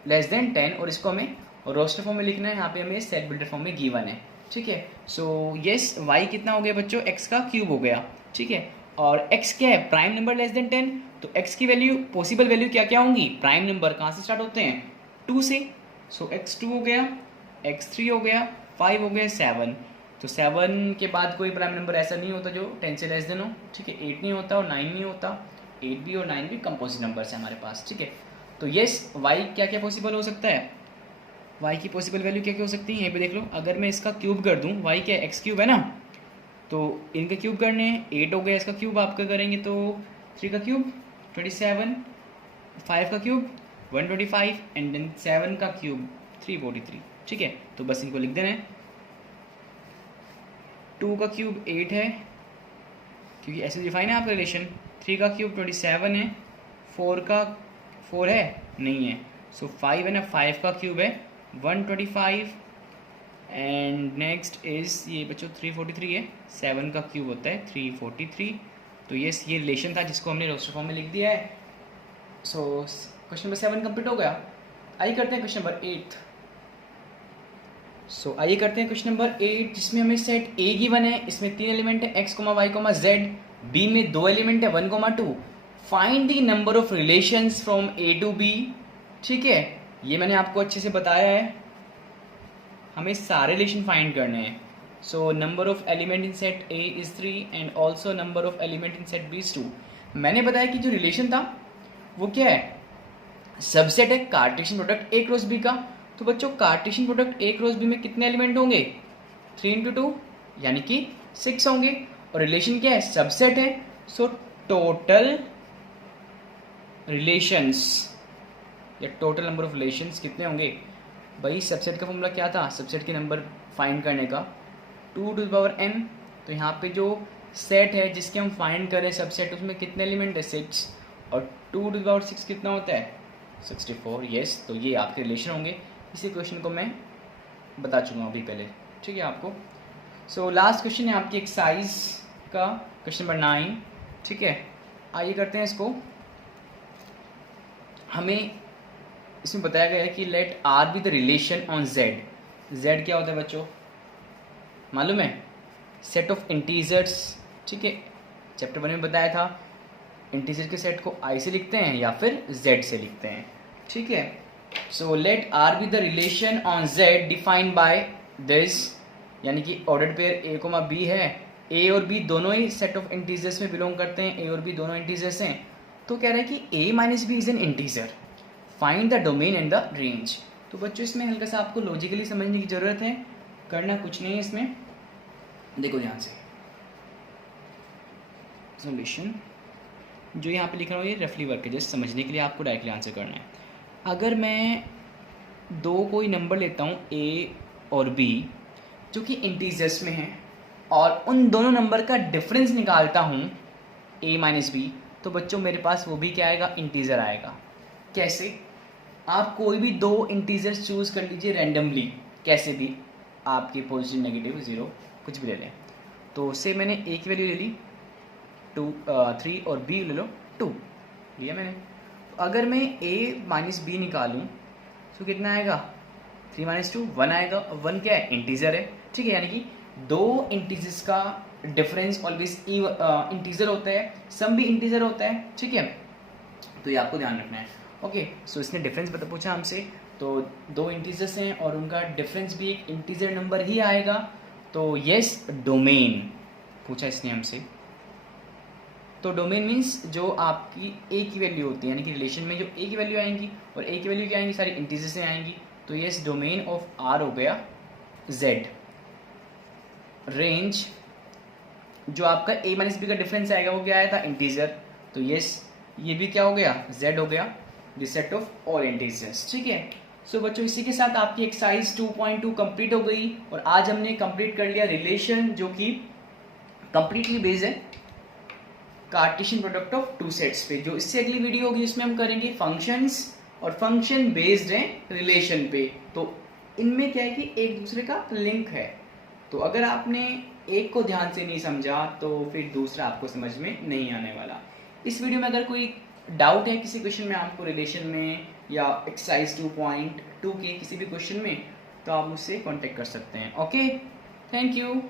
लेस देन 10, और इसको हमें रोस्टर फॉर्म में लिखना है, यहाँ पे हमें सेट बिल्डर फॉर्म में गिवन है, ठीक है। सो यस, y कितना हो गया बच्चों, x का क्यूब हो गया, ठीक है। और x क्या है, प्राइम नंबर लेस देन 10, तो x की वैल्यू, पॉसिबल वैल्यू क्या क्या होंगी, प्राइम नंबर कहाँ से स्टार्ट होते हैं, 2 से। सो x2 हो गया, x3 हो गया, 5 हो गया, 7। तो 7 के बाद कोई प्राइम नंबर ऐसा नहीं होता जो 10 से लेस देन हो, ठीक है। 8 नहीं होता और 9 नहीं होता, 8 भी और 9 भी कंपोजिट नंबर्स है हमारे पास, ठीक है। तो यस, y क्या क्या पॉसिबल हो सकता है, y की पॉसिबल वैल्यू क्या क्या हो सकती है, यहीं पे देख लो। अगर मैं इसका क्यूब कर दूं, y क्या है, x क्यूब है ना, तो इनके क्यूब करने हैं, 8 हो गया, इसका क्यूब आपका करेंगे तो 3 का क्यूब 27, 5 का क्यूब 125 एंड देन 7 का क्यूब 343, ठीक है। तो बस इनको लिख देना है। 2 का क्यूब 8 है, क्योंकि ऐसे डिफाइन है आपका रिलेशन। 3 का क्यूब 27 है, 4 का 4 है नहीं है, सो 5 है ना, 5 का क्यूब है 125 एंड नेक्स्ट इज ये बच्चों 343 है, 7 का क्यूब होता है 343। तो यस, ये रिलेशन था जिसको हमने रोस्टर फॉर्म में लिख दिया है। सो क्वेश्चन नंबर 7 कंप्लीट हो गया। आइए करते हैं क्वेश्चन नंबर 8। सो आइए करते हैं क्वेश्चन नंबर 8, जिसमें हमें सेट A गिवन है, इसमें 3 एलिमेंट है x, y, z, B में 2 एलिमेंट है 1, 2। Find the number of relations from A to B, ठीक है। ये मैंने आपको अच्छे से बताया है, हमें सारे रिलेशन फाइंड करने हैं। So number of element in set A is 3 and also number of element in set B is 2। मैंने बताया कि जो रिलेशन था वो क्या है, सबसेट है Cartesian product A cross B का। तो बच्चों Cartesian product A cross B में कितने एलिमेंट होंगे, 3 × 2 यानी कि 6 होंगे, और रिलेशन क्या है, सबसेट है। सो टोटल रिलेशंस या टोटल नंबर ऑफ रिलेशंस कितने होंगे भाई, सबसेट का फॉर्मूला क्या था, सबसेट के नंबर फाइंड करने का 2n। तो यहाँ पे जो सेट है जिसके हम फाइंड करें सबसेट, उसमें कितने एलिमेंट है, 6, और 2 6 कितना होता है, 64। यस, तो ये आपके रिलेशन होंगे। इसी क्वेश्चन को मैं बता चुका हूँ अभी पहले, ठीक है आपको। सो लास्ट क्वेश्चन है आपकी एक्सरसाइज का, क्वेश्चन नंबर 9, ठीक है। आइए करते हैं इसको। हमें इसमें बताया गया है कि let R be the relation on Z। Z क्या होता है बच्चों, मालूम है, सेट ऑफ इंटीजर्स, ठीक है। चैप्टर 1 में बताया था, इंटीजर के सेट को I से लिखते हैं या फिर Z से लिखते हैं, ठीक है। So let R be the relation on Z defined by this, यानी कि ऑर्डर्ड पेयर A, B है, A और B दोनों ही सेट ऑफ इंटीजर्स में बिलोंग करते हैं, A और B दोनों इंटीजर्स हैं। तो कह रहा है कि A minus B is an integer, find the domain and the range. तो बच्चों इसमें हल्का सा आपको लॉजिकली समझने की ज़रूरत है, करना कुछ नहीं है इसमें। देखो ध्यान से, सॉल्यूशन जो यहाँ पे लिख रहा हूँ ये रफली वर्क है, जस्ट समझने के लिए आपको डायरेक्टली आंसर करना है। अगर मैं दो कोई नंबर लेता हूँ A और B जो कि इंटीजर्स में हैं, और उन दोनों नंबर का डिफरेंस निकालता हूँ A माइनस B, तो बच्चों मेरे पास वो भी क्या आएगा, इंटीजर आएगा। कैसे, आप कोई भी दो इंटीजर्स चूज कर लीजिए रैंडमली, कैसे भी, आपकी पॉजिटिव नेगेटिव 0 कुछ भी ले लें। तो से मैंने A की वैल्यू ले ली 3 और B ले लो 2 लिया मैंने। तो अगर मैं A माइनस B निकालूं तो कितना आएगा, 3 माइनस 2 1 आएगा, और 1 क्या है, इंटीजर है, ठीक है। यानी कि दो इंटीजर्स का डिफरेंस ऑलवेज इंटीजर होता है, सम भी इंटीजर होता है, ठीक है। तो ये आपको ध्यान रखना है। ओके, सो इसने डिफरेंस पूछा हमसे, तो दो इंटीजर्स हैं और उनका डिफरेंस भी एक इंटीजर नंबर ही आएगा। तो यस, डोमेन पूछा इसने हमसे। तो डोमेन मीन्स जो आपकी A की वैल्यू होती है, यानी कि रिलेशन में जो A की वैल्यू आएंगी, और A की वैल्यू क्या आएंगी, सारी इंटीजर से आएंगी। तो यस, डोमेन ऑफ R हो गया Z। रेंज जो आपका A माइनस B का डिफरेंस आएगा वो क्या आया था, इंटीजर। तो यस, ये भी क्या हो गया, Z हो गया, the set of all integers, ठीक है। सो बच्चों इसी के साथ आपकी एक्सरसाइज 2.2 कंप्लीट हो गई, और आज हमने कंप्लीट कर लिया रिलेशन जो कि कंप्लीटली बेस्ड है Cartesian product of two sets पे। जो इससे अगली वीडियो होगी इसमें हम करेंगे फंक्शंस, और फंक्शन बेस्ड है रिलेशन पे। तो इनमें क्या है कि एक दूसरे का लिंक है, तो अगर आपने एक को ध्यान से नहीं समझा तो फिर दूसरा आपको समझ में नहीं आने वाला। इस वीडियो में अगर कोई डाउट है किसी क्वेश्चन में आपको रिलेशन में या एक्सरसाइज 2.2 के किसी भी क्वेश्चन में, तो आप मुझसे कांटेक्ट कर सकते हैं। Okay, thank you.